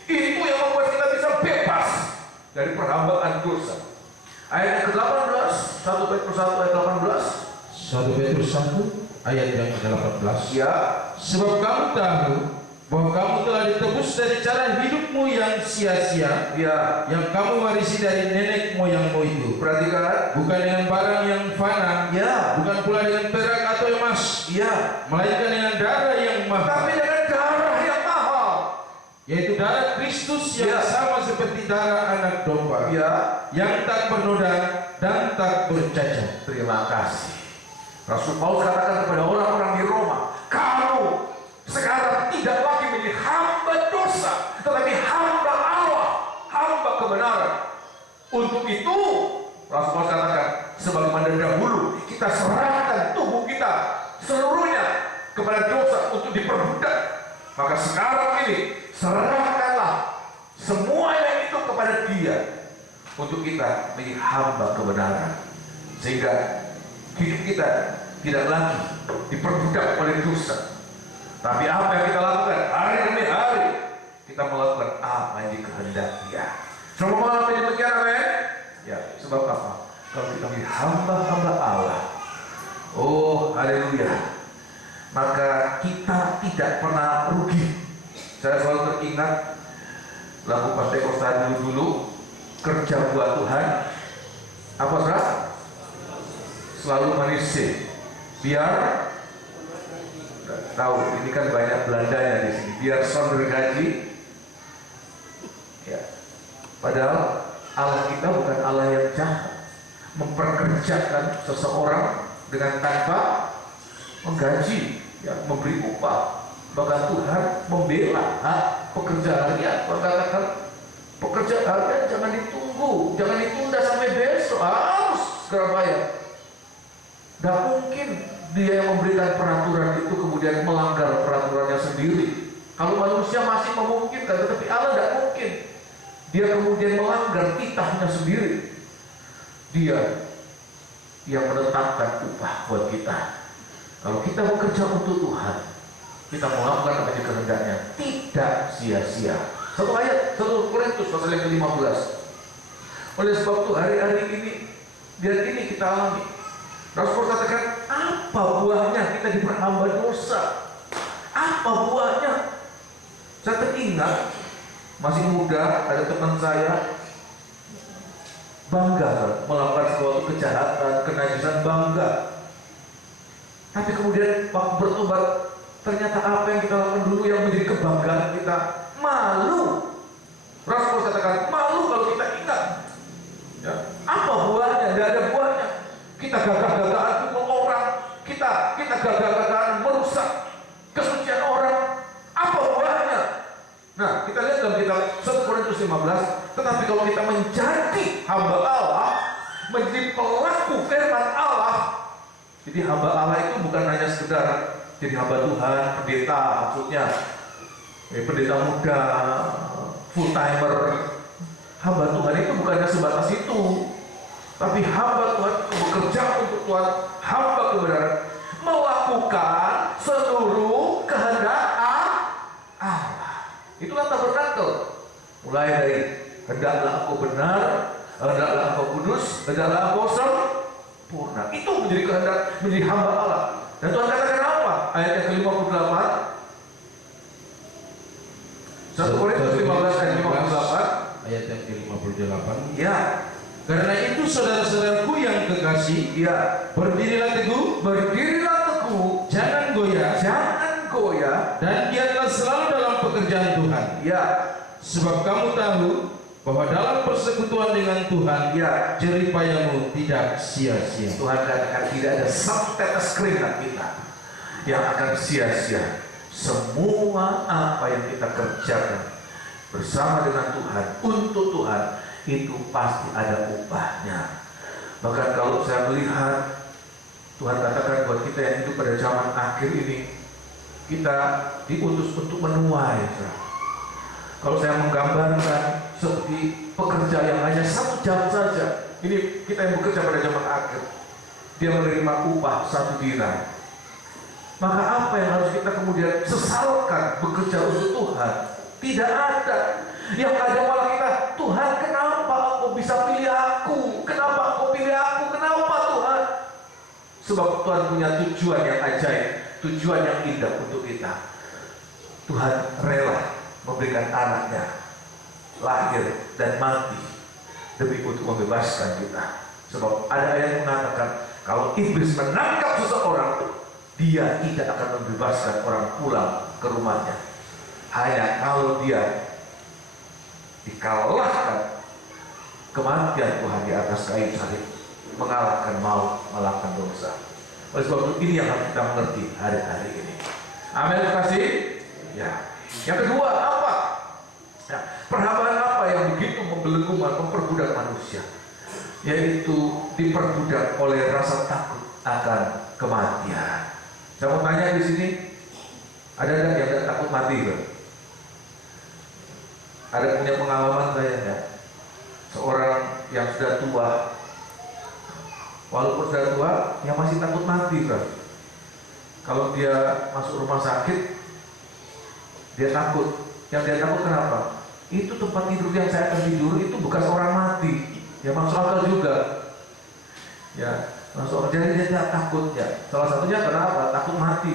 Itu yang membuat kita bisa bebas dari perhambaan dosa. Ayat yang ke-18, 1 Petrus 1 ayat 18. 1 Petrus 1 ayat yang ke-18. Ya, Sebab kamu tahu bahwa kamu telah ditebus dari cara hidupmu yang sia-sia, ya, yang kamu warisi dari nenek moyangmu itu. perhatikan. Bukan dengan barang yang fana, Ya, bukan pula dengan perak atau emas, ya, melainkan dengan darah yang mahal, tapi dengan darah yang mahal. yaitu darah Kristus yang Ya. sama seperti darah anak domba, Ya, yang tak bernoda dan tak bercacat. terima kasih. Rasul Paulus katakan kepada orang-orang di Roma, kamu sekarang tidak lagi menjadi hamba dosa, tetapi hamba Allah, hamba kebenaran. Untuk itu, Rasul Paulus katakan, sebagaimana dahulu kita serahkan tubuh kita seluruhnya kepada dosa untuk diperbudak, maka sekarang ini serahkanlah semuanya itu kepada Dia untuk kita menjadi hamba kebenaran, sehingga hidup kita tidak lagi diperbudak oleh dosa. Tapi apa yang kita lakukan hari demi hari, kita melakukan apa yang dikehendaki Dia. Semua apa yang demikian, amin? Ya, sebab apa? Kalau kita menjadi hamba-hamba Allah, oh haleluya, maka kita tidak pernah rugi. Saya selalu teringat lagu Pantai Kosta dulu, kerja buat Tuhan, apa saudara? Selalu manis sih. Biar tahu, ini kan banyak Belandanya di sini. Biar sonder gaji. Ya. Padahal Allah kita bukan Allah yang jahat, memperkerjakan seseorang dengan tanpa menggaji, ya, memberi upah. Bahkan Tuhan membela hak pekerja harian, mengatakan pekerja harian jangan ditunggu, jangan ditunda sampai besok, harus segera bayar. Tidak mungkin Dia yang memberikan peraturan itu kemudian melanggar peraturannya sendiri. Kalau manusia masih memungkinkan, tetapi Allah tidak mungkin. Dia kemudian melanggar titahnya sendiri. Dia yang menetapkan upah buat kita. Kalau kita bekerja untuk Tuhan, kita melakukan apa yang kehendaknya, tidak sia-sia. Satu ayat, 1 Korintus pasal yang ke-15. Oleh sebab itu hari-hari ini, biar ini kita alami. Rasul katakan, apa buahnya kita diperhamba dosa? Apa buahnya? Saya teringat, masih muda, ada teman saya bangga melakukan suatu kejahatan, kenajisan, bangga. Tapi kemudian waktu bertobat, ternyata apa yang kita lakukan dulu yang menjadi kebanggaan kita, malu. Rasul katakan, malu kalau kita ingat. Ya. Apa buahnya? Tidak ada buahnya. Kita gagah-gagahan pukul orang, kita gagah-gagahan merusak kesucian orang. Apa buahnya? Nah, kita lihat dalam kitab 1 Korintus 15. Tetapi kalau kita menjadi hamba Allah, menjadi pelaku firman Allah, jadi hamba Allah itu bukan hanya sekedar jadi hamba Tuhan, pendeta maksudnya, pendeta muda, full timer. Hamba Tuhan itu bukannya sebatas itu, tapi hamba Tuhan itu bekerja untuk Tuhan, hamba kebenaran, melakukan seluruh kehendak Allah. Itulah tabernakel. Mulai dari hendaklah engkau benar, hendaklah engkau kudus, hendaklah engkau sempurna. Itu menjadi kehendak, menjadi hamba Allah. Dan Tuhan katakan apa? Ayat yang ke-58. 1 Korintus 15 ayat 58. Ayat yang ke-58. Ya. Karena itu saudara-saudaraku yang kekasih, Ya, berdirilah teguh, jangan goyah, dan giatlah selalu dalam pekerjaan Tuhan. Ya, Sebab kamu tahu bahwa dalam persekutuan dengan Tuhan, ya, jerih payahmu tidak sia-sia. Tuhan katakan tidak ada satu tetes keringat kita yang akan sia-sia. Semua apa yang kita kerjakan bersama dengan Tuhan, untuk Tuhan, itu pasti ada upahnya. Bahkan kalau saya melihat, Tuhan katakan buat kita yang hidup pada zaman akhir ini, kita diutus untuk menuai. Kalau saya menggambarkan seperti pekerja yang hanya 1 jam saja, ini kita yang bekerja pada zaman akhir, dia menerima upah 1 dinar. Maka apa yang harus kita kemudian sesalkan bekerja untuk Tuhan? Tidak ada. Yang ada malah kita, Tuhan kenapa Engkau bisa pilih aku? Kenapa Engkau pilih aku? Kenapa Tuhan? Sebab Tuhan punya tujuan yang ajaib, tujuan yang indah untuk kita. Tuhan rela memberikan anaknya lahir dan mati demi untuk membebaskan kita. Sebab ada yang mengatakan kalau iblis menangkap seseorang, dia tidak akan membebaskan orang pulang ke rumahnya. Hanya kalau dia dikalahkan kematian Tuhan di atas kayu salib, mengalahkan maut, mengalahkan dosa. Oleh sebab itu ini yang harus kita mengerti hari-hari ini. Amin, terima kasih. Ya. Yang kedua apa? Ya, perhambaan apa yang begitu membelenggu, memperbudak manusia? Yaitu diperbudak oleh rasa takut akan kematian. Saya mau tanya di sini, ada yang tidak takut mati, kan? Ada punya pengalaman saya ya? Seorang yang sudah tua, walaupun sudah tua, yang masih takut mati, kan? Kalau dia masuk rumah sakit, dia takut. Yang dia takut kenapa? Itu tempat tidur yang saya akan tidur itu bekas orang mati. Ya masuk akal juga. Ya, masuk akal. Jadi dia tidak takut ya. Salah satunya kenapa? Takut mati.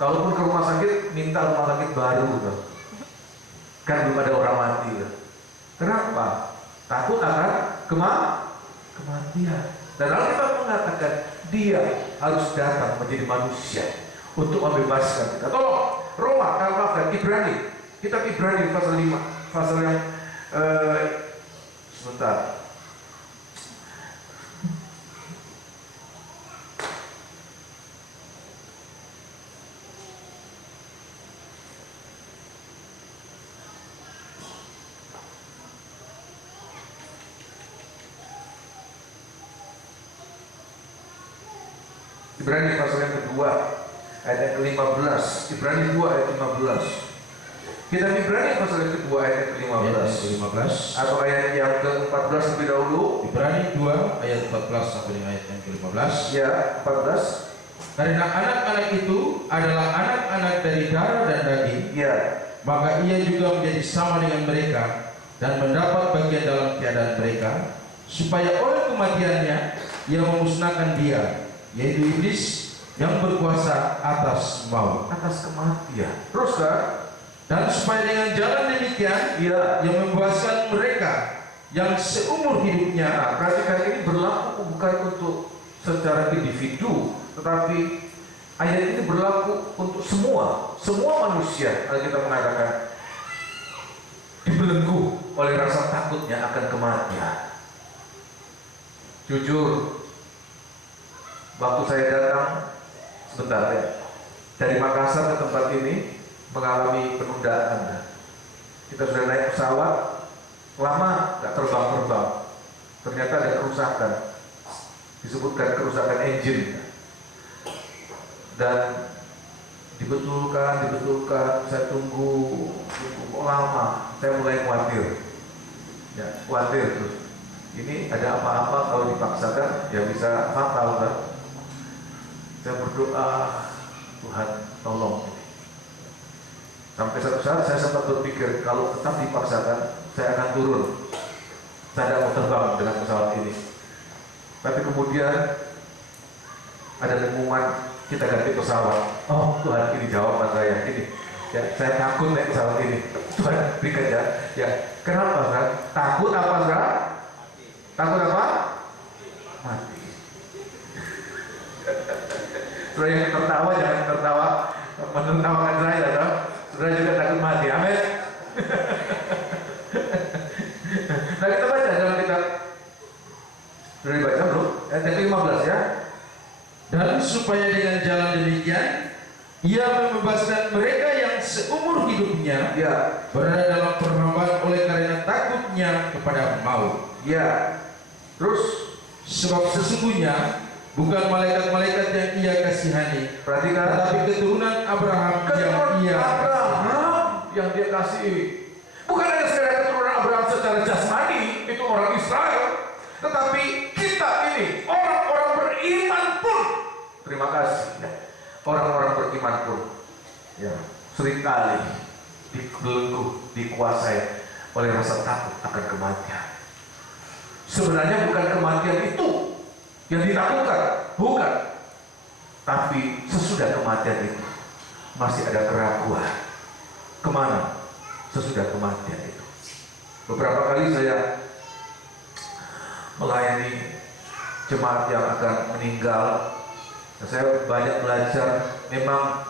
Kalaupun ke rumah sakit, minta rumah sakit baru gitu. Kan belum ada orang mati ya. Kenapa? Takut akan kematian. Dan Alkitab mengatakan dia harus datang menjadi manusia untuk membebaskan kita. Tolong, Roma, Ibrani. Kitab Ibrani pasal 5, pasal yang sebentar. Ibrani pasal yang kedua, ayat yang ke-15. Ibrani 2 ayat 15. Kitab Ibrani pasal yang kedua ayat yang ke-15. Atau ayat yang ke-14 lebih dahulu. Ibrani 2 ayat 14 sampai dengan ayat yang ke-15. Ya, 14. Karena anak-anak itu adalah anak-anak dari darah dan daging, Ya, maka ia juga menjadi sama dengan mereka dan mendapat bagian dalam keadaan mereka, supaya oleh kematiannya ia memusnahkan dia, yaitu iblis yang berkuasa atas maut, atas kematian. Terus kan? dan supaya dengan jalan demikian ia yang membebaskan mereka yang seumur hidupnya. Nah, perhatikan ini berlaku bukan untuk secara individu, tetapi ayat ini berlaku untuk semua manusia. Kalau kita mengatakan dibelenggu oleh rasa takutnya akan kematian. Jujur, waktu saya datang sebentar ya, dari Makassar ke tempat ini mengalami penundaan. Kita sudah naik pesawat, lama nggak terbang. Ternyata ada kerusakan, disebutkan kerusakan engine, dan dibetulkan. Saya tunggu lama. Saya mulai khawatir, ya khawatir terus. Ini ada apa-apa kalau dipaksakan, ya bisa fatal kan? Saya berdoa, Tuhan tolong. Sampai satu saat saya sempat berpikir kalau tetap dipaksakan saya akan turun. Saya tidak mau terbang dengan pesawat ini. Tapi kemudian ada pengumuman kita ganti pesawat. Oh Tuhan, ini jawaban saya ini. Ya, saya takut naik pesawat ini. Tuhan berikan ya. Ya, kenapa kan? Takut apa kan? Takut apa? Mati. Saudara yang tertawa jangan tertawa menertawakan saya, saudara juga takut mati. Amin. Nah kita baca dalam kitab, sudah dibaca belum? Ayat yang ke-15 ya. Dan supaya dengan jalan demikian ia membebaskan mereka yang seumur hidupnya Ya, berada dalam perhambaan oleh karena takutnya kepada maut. ya. Terus Sebab sesungguhnya bukan malaikat-malaikat yang ia kasihani, perhatikan, tetapi keturunan Abraham yang ia Abraham yang dia kasih. Bukan hanya sekedar keturunan Abraham secara jasmani, itu orang Israel, tetapi kita ini orang-orang beriman pun, terima kasih ya, orang-orang beriman pun ya seringkali dibelenggu, dikuasai oleh rasa takut akan kematian. Sebenarnya bukan kematian itu yang ditakutkan, bukan, tapi sesudah kematian itu masih ada keraguan. Kemana sesudah kematian itu? Beberapa kali saya melayani jemaat yang akan meninggal, saya banyak belajar. Memang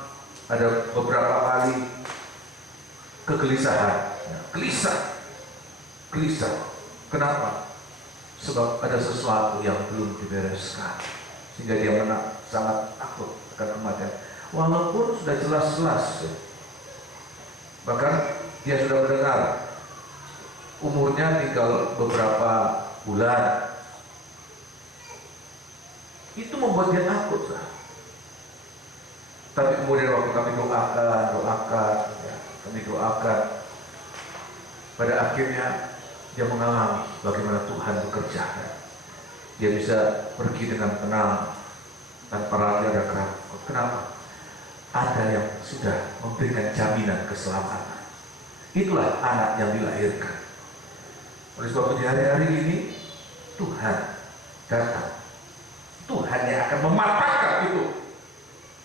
ada beberapa kali kegelisahan, gelisah. Kenapa? Sebab ada sesuatu yang belum dibereskan, sehingga dia sangat takut akan kematian. Walaupun sudah jelas-jelas, bahkan dia sudah mendengar umurnya tinggal beberapa bulan, itu membuat dia takut. Tapi kemudian waktu kami doakan, pada akhirnya dia mengalami bagaimana Tuhan bekerja. Dia bisa pergi dengan tenang tanpa lagi ada keraguan. Kenapa? Ada yang sudah memberikan jaminan keselamatan. Itulah anak yang dilahirkan. Oleh sebab itu di hari-hari ini Tuhan datang. Tuhan yang akan mematahkan itu.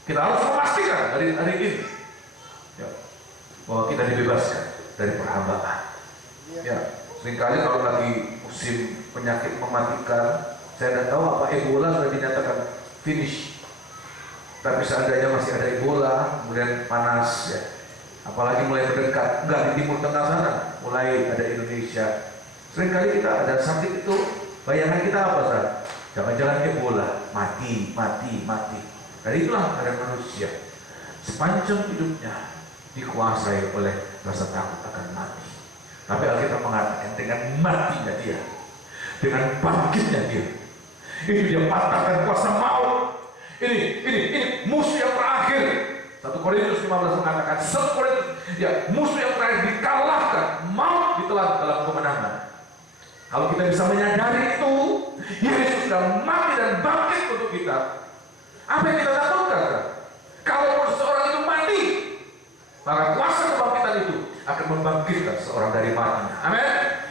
Kita harus memastikan dari hari ini ya, bahwa kita dibebaskan dari perhambaan. Ya, seringkali kalau lagi musim penyakit mematikan, saya tidak tahu apa Ebola sudah dinyatakan finish. Tapi seandainya masih ada Ebola, kemudian panas ya, apalagi mulai mendekat, enggak di Timur Tengah sana, mulai ada Indonesia. Seringkali kita ada sakit itu, bayangan kita apa Ustaz? Jangan-jangan Ebola, mati. Dan itulah ada manusia sepanjang hidupnya dikuasai oleh rasa takut akan mati. Tapi Alkitab mengatakan dengan matinya dia, dengan bangkitnya dia, itu dia patahkan kuasa maut. Ini musuh yang terakhir. 1 Korintus 15 mengatakan, ya, musuh yang terakhir dikalahkan, maut ditelan dalam kemenangan. Kalau kita bisa menyadari itu, Yesus sudah mati dan bangkit untuk kita. Apa yang kita takutkan? Kalau seseorang itu mati, maka kuasa kebangkitan itu akan membangkitkan seorang dari matinya. Amin.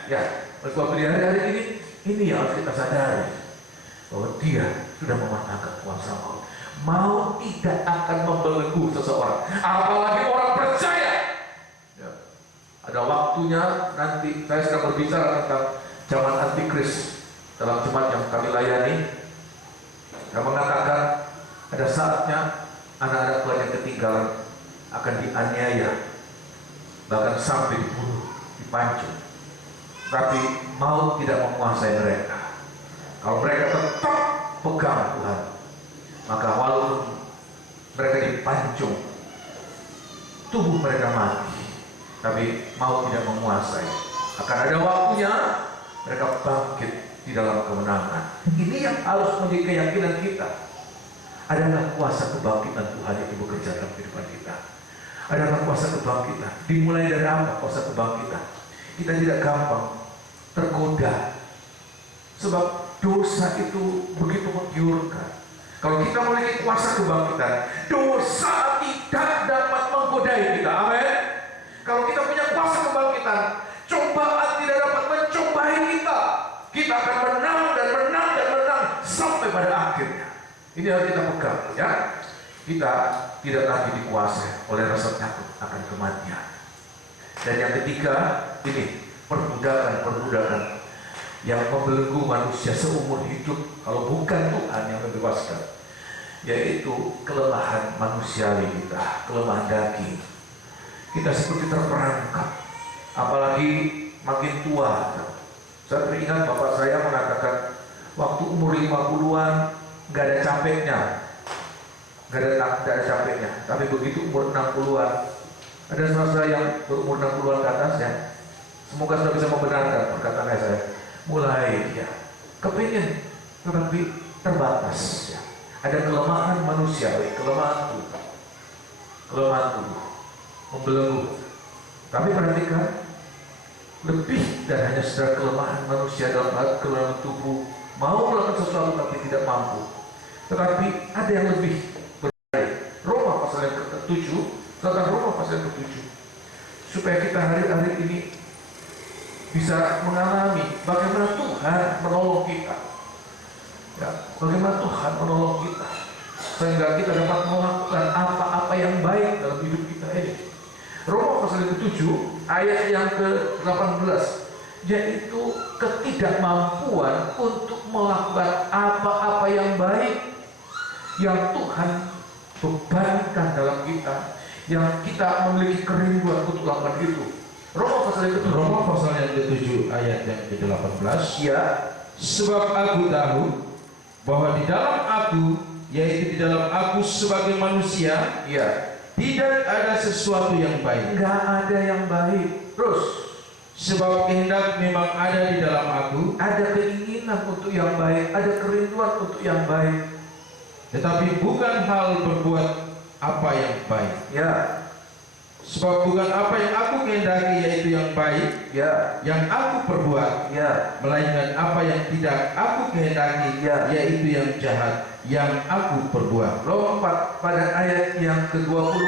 Ya, waktu di hari-hari ini yang harus kita sadari bahwa dia sudah mematahkan kuasa maut. Maut tidak akan membelenggu seseorang, apalagi orang percaya. Ya. Ada waktunya nanti saya sedang berbicara tentang zaman antikris dalam jemaat yang kami layani. Saya mengatakan ada saatnya anak-anak Tuhan yang ketinggalan akan dianiaya, bahkan sampai dibunuh, dipancung. Tapi maut tidak menguasai mereka. Kalau mereka tetap pegang Tuhan, maka walaupun mereka dipancung, tubuh mereka mati, tapi maut tidak menguasai. Akan ada waktunya mereka bangkit di dalam kemenangan. Ini yang harus menjadi keyakinan kita. Adalah kuasa kebangkitan Tuhan itu bekerja dalam kehidupan kita. Adalah kuasa kebangkitan. Dimulai dari apa kuasa kebangkitan? Kita tidak gampang tergoda, sebab dosa itu begitu menggiurkan. Kalau kita memiliki kuasa kebangkitan, dosa tidak dapat menggodai kita. Amin. Kalau kita punya kuasa kebangkitan, cobaan tidak dapat mencobai kita. Kita akan menang sampai pada akhirnya. Ini harus kita pegang, ya. Kita tidak lagi dikuasai oleh rasa takut akan kematian. Dan yang ketiga, ini perbudakan yang membelenggu manusia seumur hidup kalau bukan Tuhan yang membebaskan, yaitu kelemahan manusiawi kita, kelemahan daging. Kita seperti terperangkap, apalagi makin tua. Saya teringat bapak saya mengatakan waktu umur 50-an nggak ada capeknya, nggak ada capeknya. Tapi begitu umur 60-an, ada saudara yang berumur 60-an ke atas ya, semoga sudah bisa membenarkan perkataan saya. Mulai ya kepingin, tetapi terbatas ya. Ada kelemahan manusiawi, kelemahan tubuh, membelenggu. Tapi perhatikan, lebih dan hanya sekedar kelemahan manusia dalam hal kelemahan tubuh, mau melakukan sesuatu tapi tidak mampu. Tetapi ada yang lebih berbahaya. Roma pasal yang ke-7, tentang Roma pasal yang ke-7, supaya kita hari-hari ini bisa mengalami bagaimana Tuhan menolong kita. Ya, bagaimana Tuhan menolong kita sehingga kita dapat melakukan apa-apa yang baik dalam hidup kita ini. Roma pasal yang ke-7 ayat yang ke-18, yaitu ketidakmampuan untuk melakukan apa-apa yang baik yang Tuhan bebankan dalam kita, yang kita memiliki kerinduan untuk melakukan itu. Roma pasal yang ke-7 ayat yang ke-18, ya, Sebab aku tahu bahwa di dalam aku, yaitu di dalam aku sebagai manusia, ya, tidak ada sesuatu yang baik. nggak ada yang baik. Terus, Sebab kehendak memang ada di dalam aku, ada keinginan untuk yang baik, ada kerinduan untuk yang baik, tetapi bukan hal berbuat apa yang baik. ya, Sebab bukan apa yang aku kehendaki yaitu yang baik ya, yang aku perbuat, ya, melainkan apa yang tidak aku kehendaki Ya. yaitu yang jahat yang aku perbuat. lompat pada ayat yang ke-20,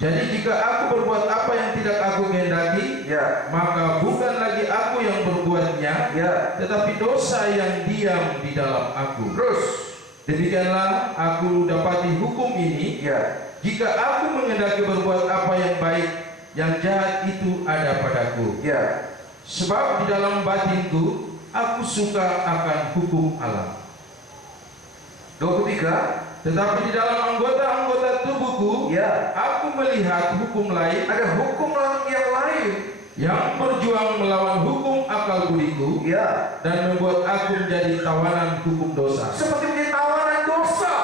Jadi jika aku berbuat apa yang tidak aku kehendaki, ya, maka bukan lagi aku yang berbuatnya, ya, tetapi dosa yang diam di dalam aku. terus, Demikianlah aku dapati hukum ini, ya, jika aku menghendaki berbuat apa yang baik, yang jahat itu ada padaku. ya, Sebab di dalam batinku aku suka akan hukum Allah. 23, Tetapi di dalam anggota-anggota tubuhku, ya, aku melihat hukum lain ada hukum yang lain, yang berjuang melawan hukum akal budiku ya, dan membuat aku menjadi tawanan hukum dosa. seperti menjadi tawanan dosa.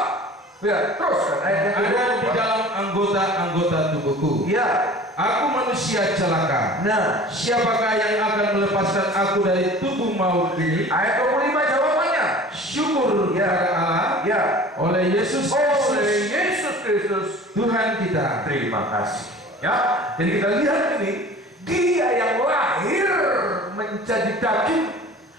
Ya, terus kan ayat yang Ada di ke-24, dalam anggota-anggota tubuhku. ya, Aku manusia celaka. nah, Siapakah yang akan melepaskan aku dari tubuh maut ini? ayat 25 jawabannya, Syukur Ya. kepada Allah ya, oleh Yesus oleh Kristus Yesus Kristus, Tuhan kita. terima kasih. Ya, jadi kita lihat ini, Dia yang lahir menjadi daging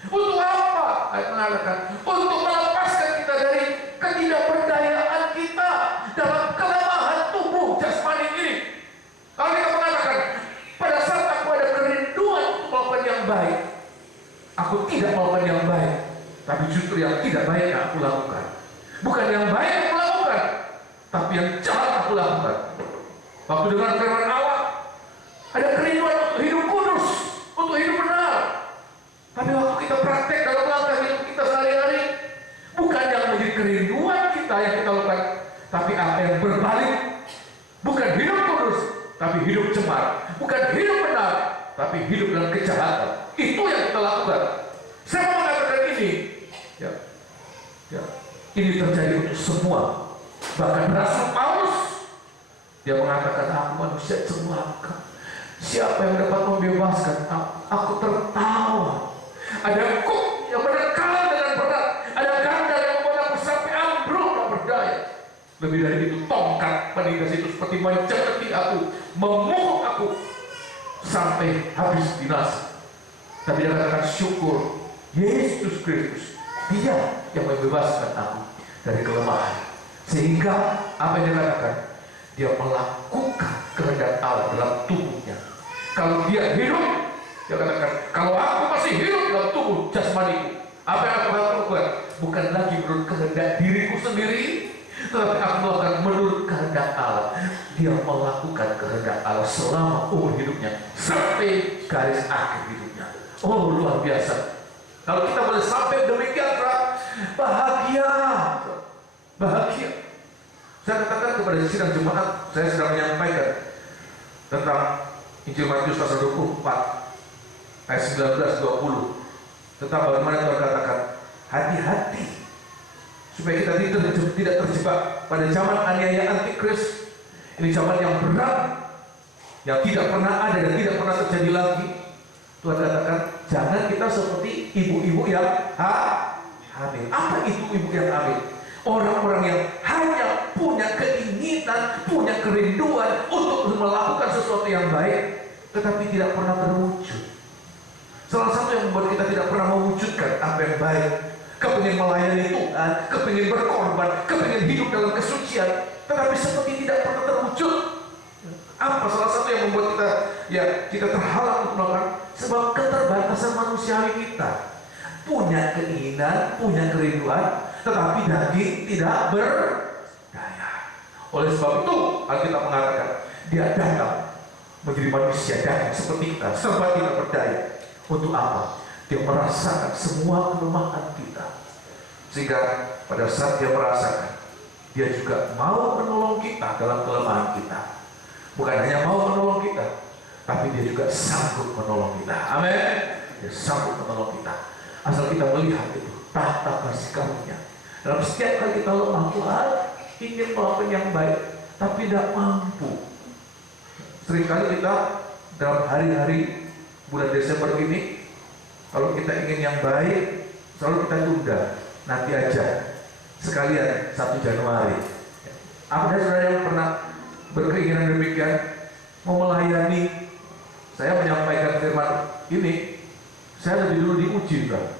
untuk apa? Ayat mengatakan untuk melepaskan kita dari ketidakberdayaan kita dalam kelemahan tubuh jasmani ini. Kalau kita mengatakan pada saat aku ada kerinduan untuk melakukan yang baik, aku tidak melakukan yang baik, tapi justru yang tidak baik yang aku lakukan. Bukan yang baik yang aku lakukan, tapi yang jahat aku lakukan. Waktu dengar firman Allah, ada kerinduan untuk hidup kudus, untuk hidup benar. Tapi waktu kita praktek dalam langkah hidup kita sehari-hari, bukan yang menjadi kerinduan kita yang kita lakukan, tapi apa yang berbalik. Bukan hidup kudus, tapi hidup cemar. Bukan hidup benar, tapi hidup dalam kejahatan. Itu yang kita lakukan. Saya mau mengatakan ini, ya, ya, ini terjadi untuk semua. Bahkan Rasul Paulus, dia mengatakan, aku manusia celaka. Siapa yang dapat membebaskan aku? Aku tertawa. Ada kuk yang menekan dengan berat. Ada ganda yang membuat aku sampai ambruk tak berdaya. Lebih dari itu, tongkat penindas itu seperti menceketi aku, memukul aku sampai habis binasa. Tapi dia katakan syukur Yesus Kristus, Dia yang membebaskan aku dari kelemahan. Sehingga apa yang dia katakan? Dia melakukan kehendak Allah dalam tubuhnya. Kalau dia hidup, dia katakan, kalau aku masih hidup dalam tubuh jasmaniku, apa yang aku lakukan? Bukan lagi menurut kehendak diriku sendiri, tetapi aku melakukan menurut kehendak Allah. Dia melakukan kehendak Allah selama umur hidupnya sampai garis akhir hidupnya. Oh, luar biasa. Kalau kita boleh sampai demikian, bahagia, bahagia. Saya katakan kepada sidang jemaat, saya sedang menyampaikan tentang Injil Matius pasal 24. ayat 19-20 tentang bagaimana Tuhan katakan hati-hati supaya kita tidak terjebak pada zaman aniaya antikris. Ini zaman yang berat, yang tidak pernah ada dan tidak pernah terjadi lagi. Tuhan katakan jangan kita seperti ibu-ibu yang hamil. Apa itu ibu yang hamil? Orang-orang yang hanya punya keinginan, punya kerinduan untuk melakukan sesuatu yang baik, tetapi tidak pernah terwujud. Salah satu yang membuat kita tidak pernah mewujudkan apa yang baik, kepingin melayani Tuhan, kepingin berkorban, kepingin hidup dalam kesucian, tetapi seperti tidak pernah terwujud. Apa salah satu yang membuat kita terhalang untuk melakukan? Sebab keterbatasan manusiawi kita. Punya keinginan, punya kerinduan, tetapi daging tidak berdaya. Oleh sebab itu Alkitab mengatakan dia datang menjadi manusia daging seperti kita, serba tidak berdaya. Untuk apa? Dia merasakan semua kelemahan kita, sehingga pada saat dia merasakan, dia juga mau menolong kita dalam kelemahan kita. Bukan hanya mau menolong kita, tapi dia juga sanggup menolong kita. Amin. Dia sanggup menolong kita. Asal kita melihat itu tahta kasih karunia. Dalam setiap kali kita lemah, Tuhan ingin melakukan yang baik, tapi tidak mampu. Seringkali kita dalam hari-hari bulan Desember ini, kalau kita ingin yang baik, selalu kita tunda. Nanti aja, sekalian 1 Januari. Ada saudara yang pernah berkeinginan demikian, mau melayani? Saya menyampaikan firman ini, saya lebih dulu diuji, Pak.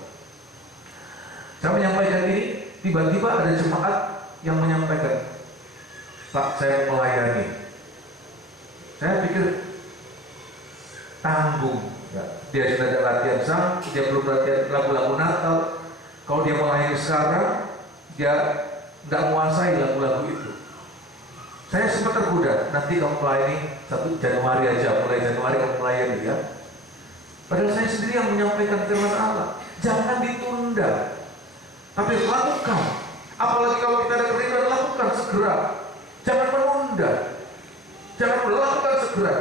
Saya menyampaikan ini, tiba-tiba ada jemaat yang menyampaikan, Pak, saya melayani. Saya pikir tanggung, ya. Dia sudah ada latihan sang, dia belum latihan lagu-lagu Natal. Kalau dia melayani sekarang, dia tidak menguasai lagu-lagu itu. Saya sempat tergoda, nanti kamu melayani 1 Januari aja, mulai Januari kamu melayani ya. Padahal saya sendiri yang menyampaikan firman Allah, jangan ditunda, tapi lakukan. Apalagi kalau kita ada kerinduan, lakukan segera. Jangan menunda. Jangan melakukan segera.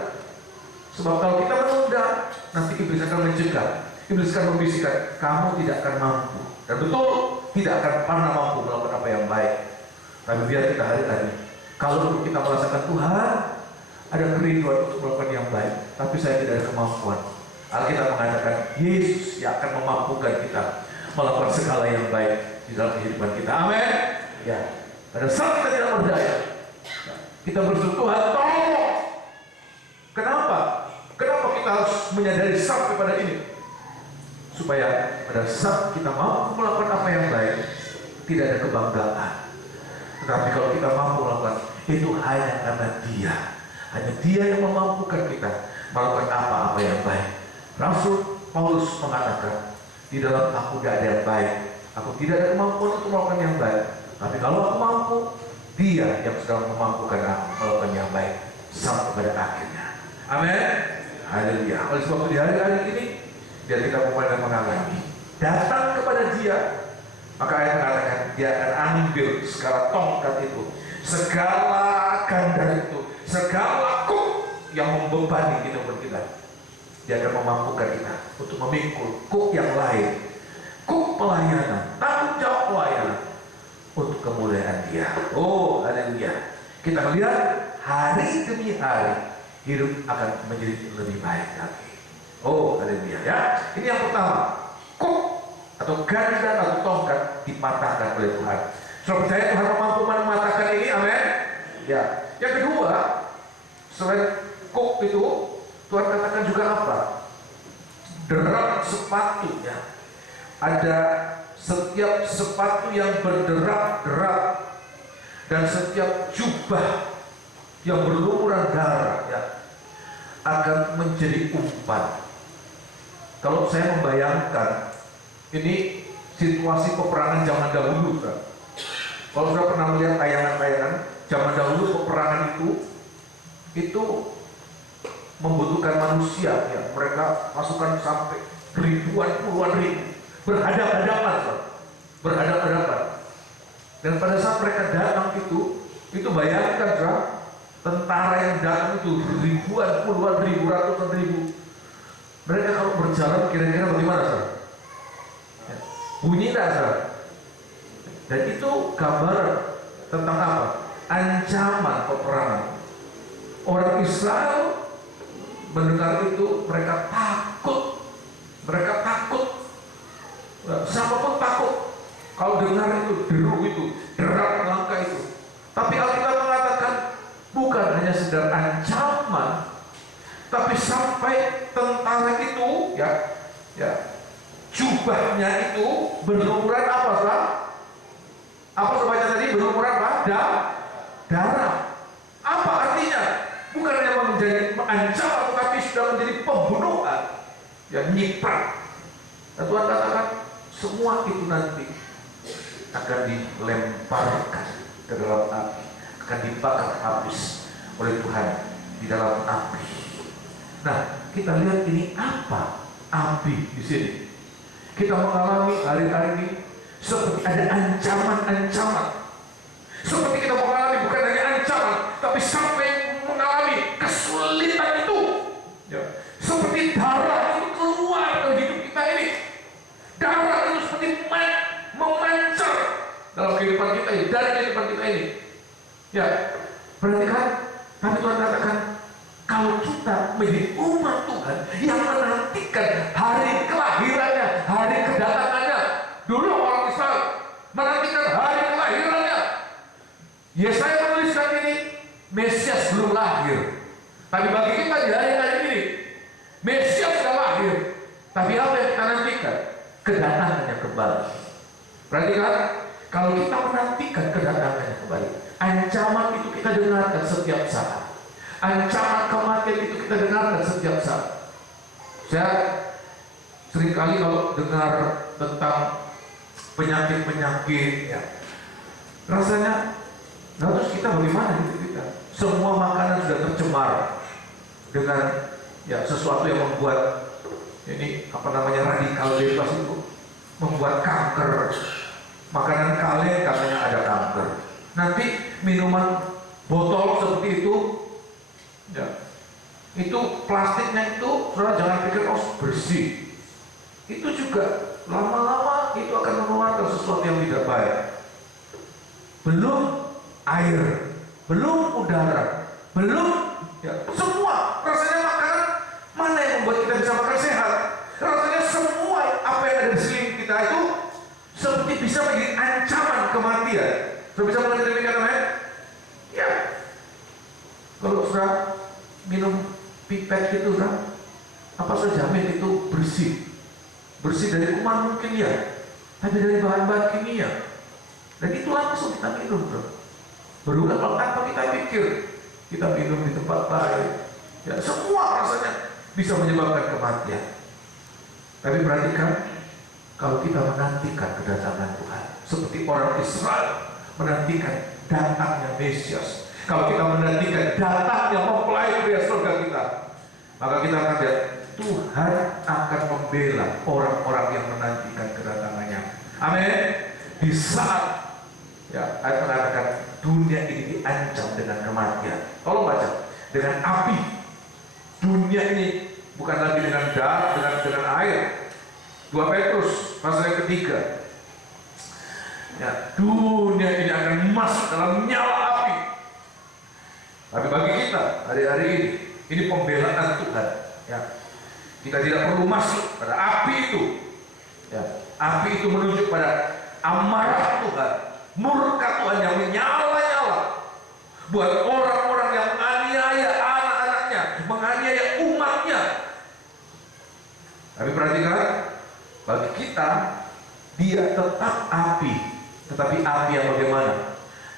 Sebab kalau kita menunda, nanti iblis akan mencegah. Iblis akan membisikkan, kamu tidak akan mampu. Dan betul, tidak akan pernah mampu melakukan apa yang baik. Tapi biar kita hari-hari, kalau kita merasakan Tuhan, ada kerinduan untuk melakukan yang baik, tapi saya tidak ada kemampuan. Alkitab mengatakan, Yesus yang akan memampukan kita melakukan segala yang baik di dalam kehidupan kita. Amin. Ya. Pada saat kita tidak berdaya, kita bersyukur Tuhan tolong. Kenapa? Kenapa kita harus menyadari sampai pada ini? Supaya pada saat kita mampu melakukan apa yang baik, tidak ada kebanggaan. Tetapi kalau kita mampu melakukan itu hanya karena Dia. Hanya Dia yang memampukan kita melakukan apa-apa yang baik. Rasul Paulus mengatakan, di dalam aku tidak ada yang baik. Aku tidak ada kemampuan untuk melakukan yang baik. Tapi kalau aku mampu, Dia yang sedang memampukan aku melakukan yang baik sampai pada akhirnya. Amin. Haleluya. Oleh sebab itu di hari-hari ini, biar kita mulai mengalami datang kepada Dia, maka ayat mengatakan Dia akan ambil segala tongkat itu, segala gandar itu, segala kuk yang membebani hidup kita. Dia akan memampukan kita untuk memikul kuk yang lain, kuk pelayanan, tanggung jawab pelayanan untuk kemuliaan Dia. Oh, haleluya. Kita melihat hari demi hari hidup akan menjadi lebih baik lagi. Oh, haleluya ya. Ini yang pertama, kuk atau ganda atau tongkat dipatahkan oleh Tuhan. Saudara percaya Tuhan mampu mematahkan ini, amin. Ya. Yang kedua, selain kuk itu, Tuhan katakan juga apa? Derap sepatu ya. Ada setiap sepatu yang berderap-derap dan setiap jubah yang berlumuran darah ya akan menjadi umpan. Kalau saya membayangkan ini situasi peperangan zaman dahulu, kan? Kalau saya pernah melihat tayangan-tayangan zaman dahulu, peperangan itu membutuhkan manusia ya. Mereka pasukan sampai ribuan, puluhan ribu berhadapan. Dan pada saat mereka datang itu bayangkan tentara yang datang itu ribuan, puluhan ribu, ratusan ribu. Mereka kalau berjalan kira-kira bagaimana, saudara? Ya. Bunyi tidak, saudara? Dan itu gambar tentang apa? Ancaman peperangan. Orang Israel mendengar itu, mereka takut. Mereka takut. Siapapun takut kalau dengar itu, deru itu, derak langkah itu. Tapi Alkitab mengatakan bukan hanya sekedar ancaman, tapi sampai tentara itu, jubahnya itu berlumuran apa, saudara? Apa sebabnya tadi berlumuran apa? Darah. Apa artinya? Bukan hanya menjadi ancaman, tetapi sudah menjadi pembunuhan, nyiprat. Dan Tuhan katakan semua itu nanti akan dilemparkan ke dalam api, akan dibakar habis oleh Tuhan di dalam api. Nah, kita lihat ini apa api di sini. Kita mengalami hari-hari ini seperti ada ancaman-ancaman. Seperti kita mengalami bukan hanya ancaman, tapi sampai mengalami kesulitan itu. Seperti darah itu keluar dari hidup kita ini. Darah itu seperti memancar dalam kehidupan kita ini, dari kehidupan kita ini. Perhatikan, tapi Tuhan katakan kalau kita menjadi umat Tuhan yang menantikan hari kelahirannya, hari kedatangannya. Dulu orang Israel menantikan hari kelahirannya. Yesaya menuliskan ini, Mesias belum lahir. Tapi bagi kita di hari-hari ini, Mesias sudah lahir. Tapi apa yang kita nantikan? Kedatangannya kembali. Perhatikan, kalau kita menantikan kedatangannya kembali, ancaman itu kita dengarkan setiap saat. Ancaman kematian itu kita dengarkan setiap saat. Saya seringkali kalau dengar tentang penyakit-penyakit, rasanya, terus kita bagaimana hidup kita? Semua makanan sudah tercemar dengan sesuatu yang membuat ini radikal bebas itu, membuat kanker. Makanan kalian katanya ada kanker. Nanti minuman botol seperti itu, itu plastiknya itu, saudara jangan pikir bersih. Itu juga lama-lama itu akan mengeluarkan sesuatu yang tidak baik. Belum air, belum udara, belum semua. Rasanya makanan mana yang membuat kita bisa makan sehat? Rasanya semua apa yang ada di sekeliling kita itu seperti bisa menjadi ancaman kematian. Sudah bisa mengerti demikian, teman? Kalau sudah minum pipet itu, apa saja jamin itu bersih? Bersih dari kuman mungkin tapi dari bahan-bahan kimia. Dan itu langsung kita minum, berulang tanpa kita pikir. Kita minum di tempat lain. Semua rasanya bisa menyebabkan kematian. Tapi perhatikan, kalau kita menantikan kedatangan Tuhan, seperti orang Israel menantikan datangnya Mesias. Kalau kita menantikan datangnya mempelai pria surga kita, maka kita akan lihat Tuhan akan membela orang-orang yang menantikan kedatangannya. Amin. Di saat ayat mengatakan dunia ini diancam dengan kematian. Tolong baca, dengan api. Dunia ini bukan lagi dengan darah, dengan air. 2 Petrus pasal yang ketiga. Dunia ini akan masuk dalam nyala api. Tapi bagi kita hari-hari ini pembelaan Tuhan. Kita tidak perlu masuk pada api itu. Api itu menunjuk pada amarah Tuhan, murka Tuhan yang menyala-nyala buat orang-orang yang menganiaya anak-anaknya, menganiaya umatnya. Tapi perhatikan, bagi kita dia tetap api, tetapi api yang bagaimana?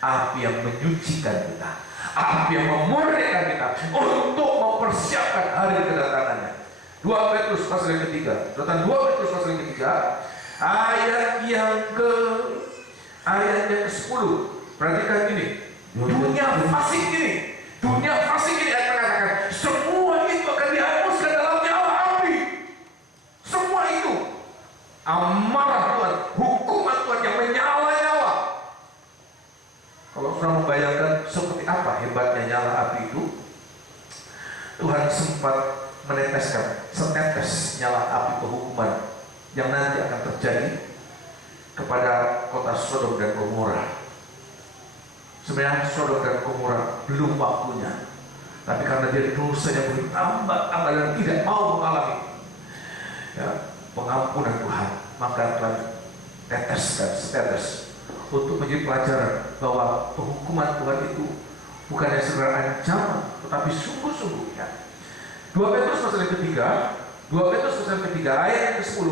Api yang menyucikan kita, api yang memurnikan kita untuk mempersiapkan hari kedatangannya. 2 Petrus pasal yang ketiga, catatan 2 Petrus pasal yang ketiga, ayat yang ke-10. Perhatikan ini, dunia fasik ini ayat mengatakan semua itu akan dihanguskan dalam nyala api. Semua itu amarah Tuhan, hukuman Tuhan yang menyala-nyala. Kalau sudah membayangkan seperti apa hebatnya nyala api itu, Tuhan sempat meneteskan setetes nyala api penghukuman yang nanti akan terjadi kepada kota Sodom dan Gomora. Sebenarnya Sodom dan Gomora belum waktunya, tapi karena dia dosanya bertambah dan tidak mau mengalami pengampunan Tuhan, maka Tuhan teteskan setetes untuk menjadi pelajaran bahwa penghukuman Tuhan itu bukannya sekedar ancaman, tetapi sungguh-sungguh. 2 Petrus pasal yang ketiga, 2 Petrus pasal yang ketiga ayat yang ke-10.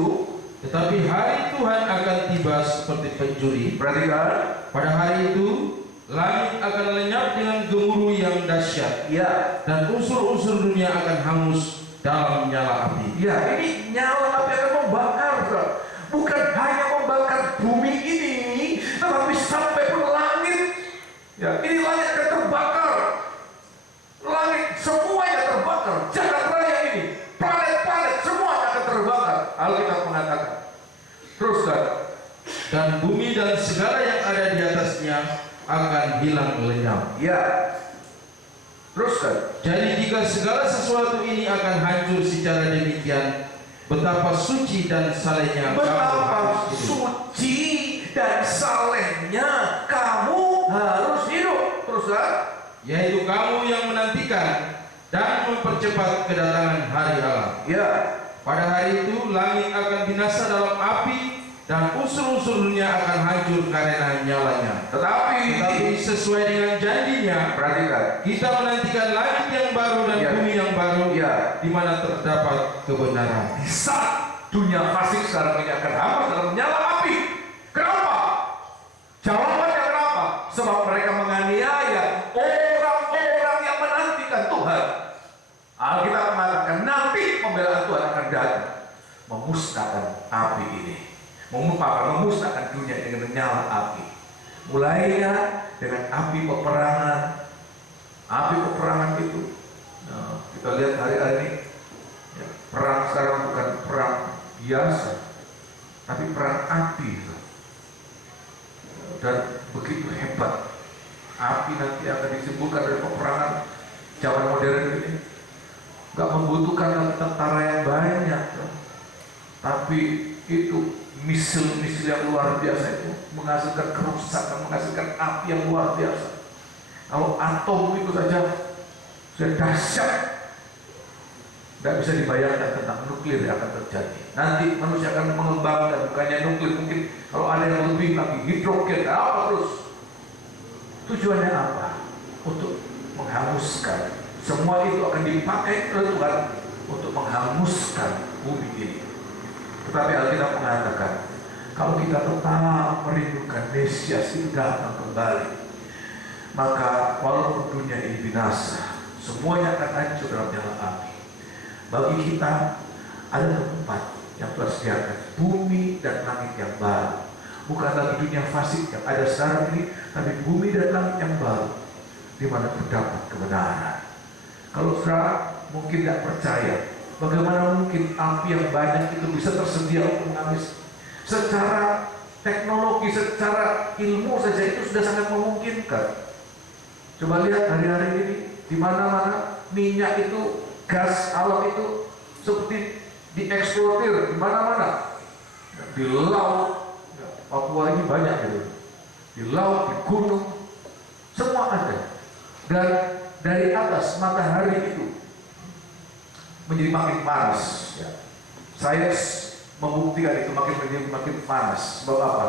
Tetapi hari Tuhan akan tiba seperti pencuri. Perhatikan, pada hari itu langit akan lenyap dengan gemuruh yang dahsyat, ya, dan unsur-unsur dunia akan hangus dalam nyala api. ya, ini nyala api akan membakar, bukan hanya membakar bumi ini, tetapi sampai pun langit. Ya, ini langit akan terbakar, langit semuanya terbakar, jagat raya ini, planet-planet semuanya akan terbakar. Alkitab mengatakan, teruskan, dan bumi dan segala yang ada di atasnya akan hilang lenyap. ya, teruskan. Jadi jika segala sesuatu ini akan hancur secara demikian, betapa suci dan salehnya kamu Betapa harus hidup. suci dan salehnya kamu harus hidup. Teruskan. Yaitu kamu yang menantikan dan mempercepat kedatangan hari Allah. Ya, Pada hari itu langit akan binasa dalam api, dan unsur-unsur dunia akan hancur karena nyalanya. Tetapi sesuai dengan janjinya, perhatikan. kita menantikan langit yang baru dan Ya. bumi yang baru, Ya, di mana terdapat kebenaran. di saat dunia fasik sekarang ini akan hangus dalam nyala api. Kenapa? Jawabannya kenapa? Sebab mereka menganiaya orang-orang yang menantikan Tuhan. Alkitab mengatakan nanti pembelaan Tuhan akan datang, memusnahkan api ini, memusnahkan dunia dengan nyala api. Mulainya dengan api peperangan. Api peperangan itu, kita lihat hari-hari ini, perang sekarang bukan perang biasa, tapi perang api. Dan begitu hebat api nanti akan disimpulkan dari peperangan zaman modern ini. Gak membutuhkan tentara yang banyak, tapi itu misil-misil yang luar biasa itu menghasilkan kerusakan, menghasilkan api yang luar biasa. Kalau atom itu saja sudah dahsyat, tidak bisa dibayangkan tentang nuklir yang akan terjadi. Nanti manusia akan mengembangkan bukannya nuklir, mungkin kalau ada yang lebih lagi hidrogen, apa terus? Tujuannya apa? Untuk menghanguskan. Semua itu akan dipakai oleh Tuhan untuk menghanguskan bumi ini. Tetapi Alkitab mengatakan, kalau kita tetap merindukan Mesias itu datang kembali, maka walaupun dunia ini binasa, semuanya akan hancur dalam nyala api. Bagi kita ada tempat yang telah disediakan, bumi dan langit yang baru. Bukan lagi dunia fasik yang ada sekarang ini, tapi bumi dan langit yang baru, di mana terdapat kebenaran. Kalau saudara mungkin tidak percaya, bagaimana mungkin api yang banyak itu bisa tersedia untuk menghabis? Secara teknologi, secara ilmu saja itu sudah sangat memungkinkan. Coba lihat hari-hari ini, di mana-mana minyak itu, gas alam itu seperti dieksploitir di mana-mana. Di laut, Papua ini banyak gitu. Di laut, di gunung, semua ada. Dan dari atas matahari itu menjadi makin panas. Saya membuktikan itu makin panas. Sebab apa?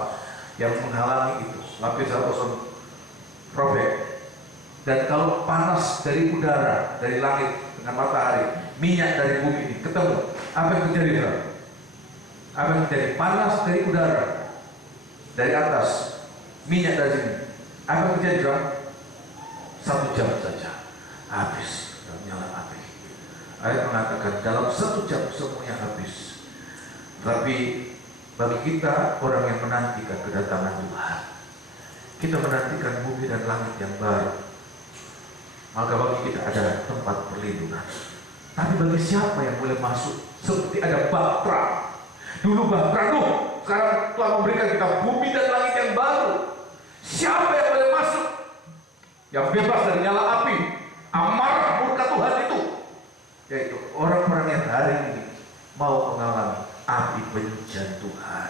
Yang menghalangi itu lapisan ozon robek. Dan kalau panas dari udara, dari langit dengan matahari, minyak dari bumi ini ketemu, apa yang terjadi? Apa yang terjadi? Panas dari udara, dari atas, minyak dari sini. Apa yang terjadi? 1 jam saja habis dalam nyala api. Ayat mengatakan dalam 1 jam semuanya habis. Tapi bagi kita orang yang menantikan kedatangan Tuhan, kita menantikan bumi dan langit yang baru, maka bagi kita ada tempat perlindungan. Tapi bagi siapa yang boleh masuk? Seperti ada Bahtera. Dulu Bahtera Nuh, sekarang telah memberikan kita bumi dan langit yang baru. Siapa yang boleh masuk? Yang bebas dari nyala api, amarah murka Tuhan itu, yaitu orang-orang yang hari ini penyucian Tuhan.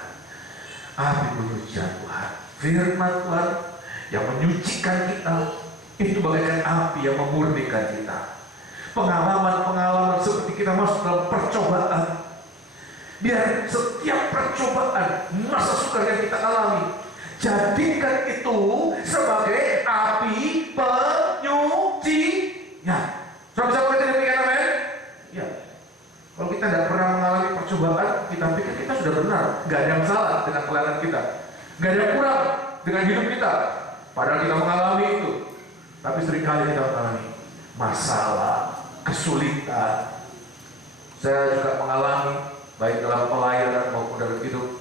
Api penyucian Tuhan. Firman Tuhan yang menyucikan kita itu bagaikan api yang memurnikan kita. Pengalaman-pengalaman seperti kita masuk dalam percobaan. Biar setiap percobaan, masa sukar yang kita alami, jadikan itu sebagai api penyucian. Saudara bisa mengerti demikian, amin? Ya. Kalau kita tidak pernah mengalami percobaan, kita pikir kita sudah benar. Gak ada yang salah dengan pelayanan kita. Gak ada yang kurang dengan hidup kita. Padahal kita mengalami itu. Tapi seringkali kita mengalami masalah, kesulitan. Saya juga mengalami baik dalam pelayanan maupun dalam hidup,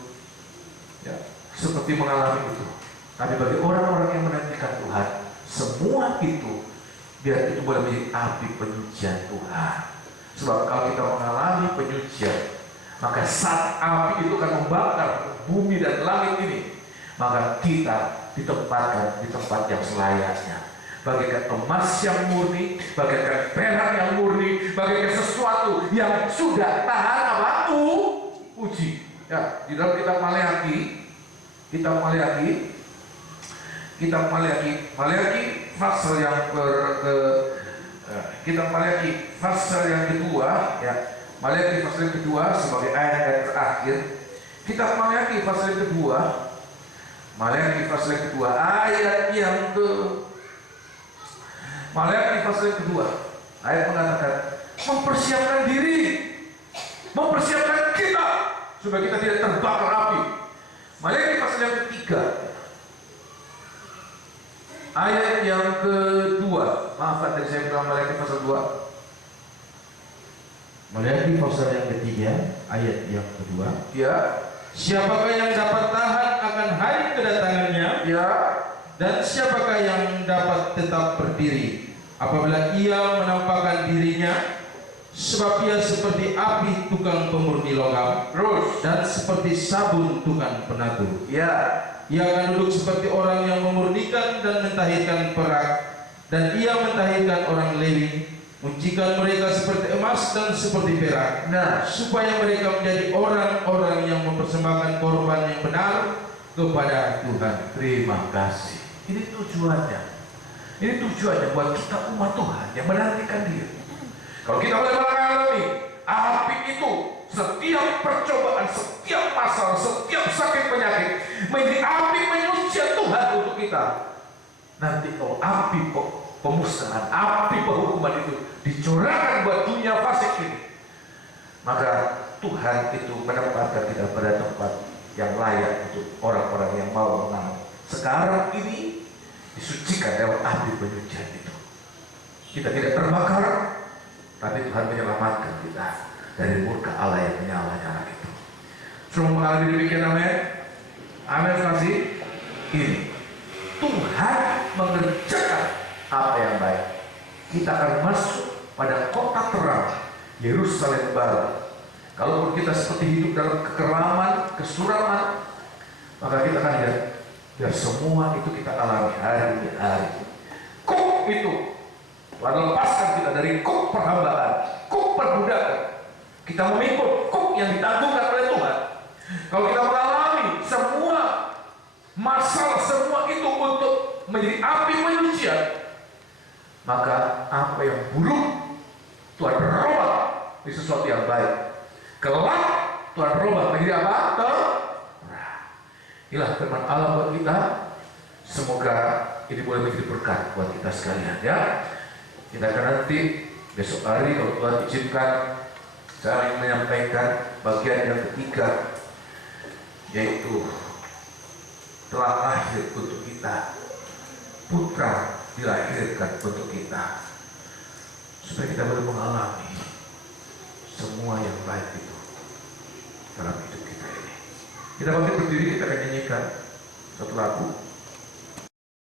ya, seperti mengalami itu. Tapi bagi orang-orang yang menantikan Tuhan, semua itu biar itu boleh menjadi api penyucian Tuhan. Sebab kalau kita mengalami penyucian, maka saat api itu akan membakar bumi dan langit ini, maka kita ditempatkan di tempat yang selayaknya. Bagaikan emas yang murni, bagaikan perak yang murni, bagaikan sesuatu yang sudah tahan apa? Uji. Ya, di dalam kitab Maleakhi pasal yang kitab Maleakhi pasal yang kedua, ya. Maleakhi pasal yang kedua sebagai ayat terakhir. Kitab Maleakhi pasal yang kedua, ayat yang Maleakhi pasal yang kedua, ayat mengatakan mempersiapkan diri, mempersiapkan kita supaya kita tidak terbakar api. Maleakhi pasal yang ketiga, ayat yang kedua. Maaf tadi saya bilang Maleakhi pasal 2. Maleakhi pasal yang ketiga, ayat yang kedua. Ya. Siapakah yang dapat tahan akan hari kedatangannya? Ya. Dan siapakah yang dapat tetap berdiri apabila ia menampakkan dirinya? Sebab ia seperti api tukang pemurni logam, dan seperti sabun tukang penatur. Ya. Ia akan duduk seperti orang yang memurnikan dan mentahirkan perak, dan ia mentahirkan orang Lewi, muncikan mereka seperti emas dan seperti perak, supaya mereka menjadi orang-orang yang mempersembahkan korban yang benar kepada Tuhan. Terima kasih. Ini tujuannya. Ini tujuannya buat kita umat Tuhan yang menantikan Dia. Kalau kita boleh mengalami api itu, setiap percobaan, setiap masalah, setiap sakit penyakit menjadi api penyucian Tuhan untuk kita. Nanti kalau api pemusnahan, api penghukuman itu dicurahkan buat dunia fasik ini, maka Tuhan itu menempatkan kita pada tempat yang layak untuk orang-orang yang mau mengalami. Sekarang ini disucikan lewat api penyucian itu. Kita tidak terbakar, tapi Tuhan menyelamatkan kita dari murka Allah yang menyala-nyala itu. Semua mengalami demikian, amin. Amin kasih. Ini Tuhan mengerjakan apa yang baik. Kita akan masuk pada kota terang, Yerusalem baru. Kalaupun kita seperti hidup dalam kekeraman, kesuraman, maka kita akan lihat biar semua itu kita alami hari-hari. Kuk itu melepaskan kita dari kuk perhambaan, kuk perbudakan. Kita memikul kuk yang ditanggungan oleh Tuhan. Kalau kita mengalami semua masalah, semua itu untuk menjadi api penyucian, maka apa yang buruk Tuhan rubah di sesuatu yang baik. Kelak Tuhan rubah menjadi apa? Inilah firman Allah buat kita. Semoga ini boleh menjadi berkat buat kita sekalian, ya. Kita akan nanti besok hari kalau Tuhan izinkan, saya ingin menyampaikan bagian yang ketiga, yaitu telah lahir untuk kita, putra dilahirkan untuk kita, supaya kita boleh mengalami semua yang baik itu dalam hidup kita ini. Kita bangkit berdiri, kita akan nyanyikan satu lagu.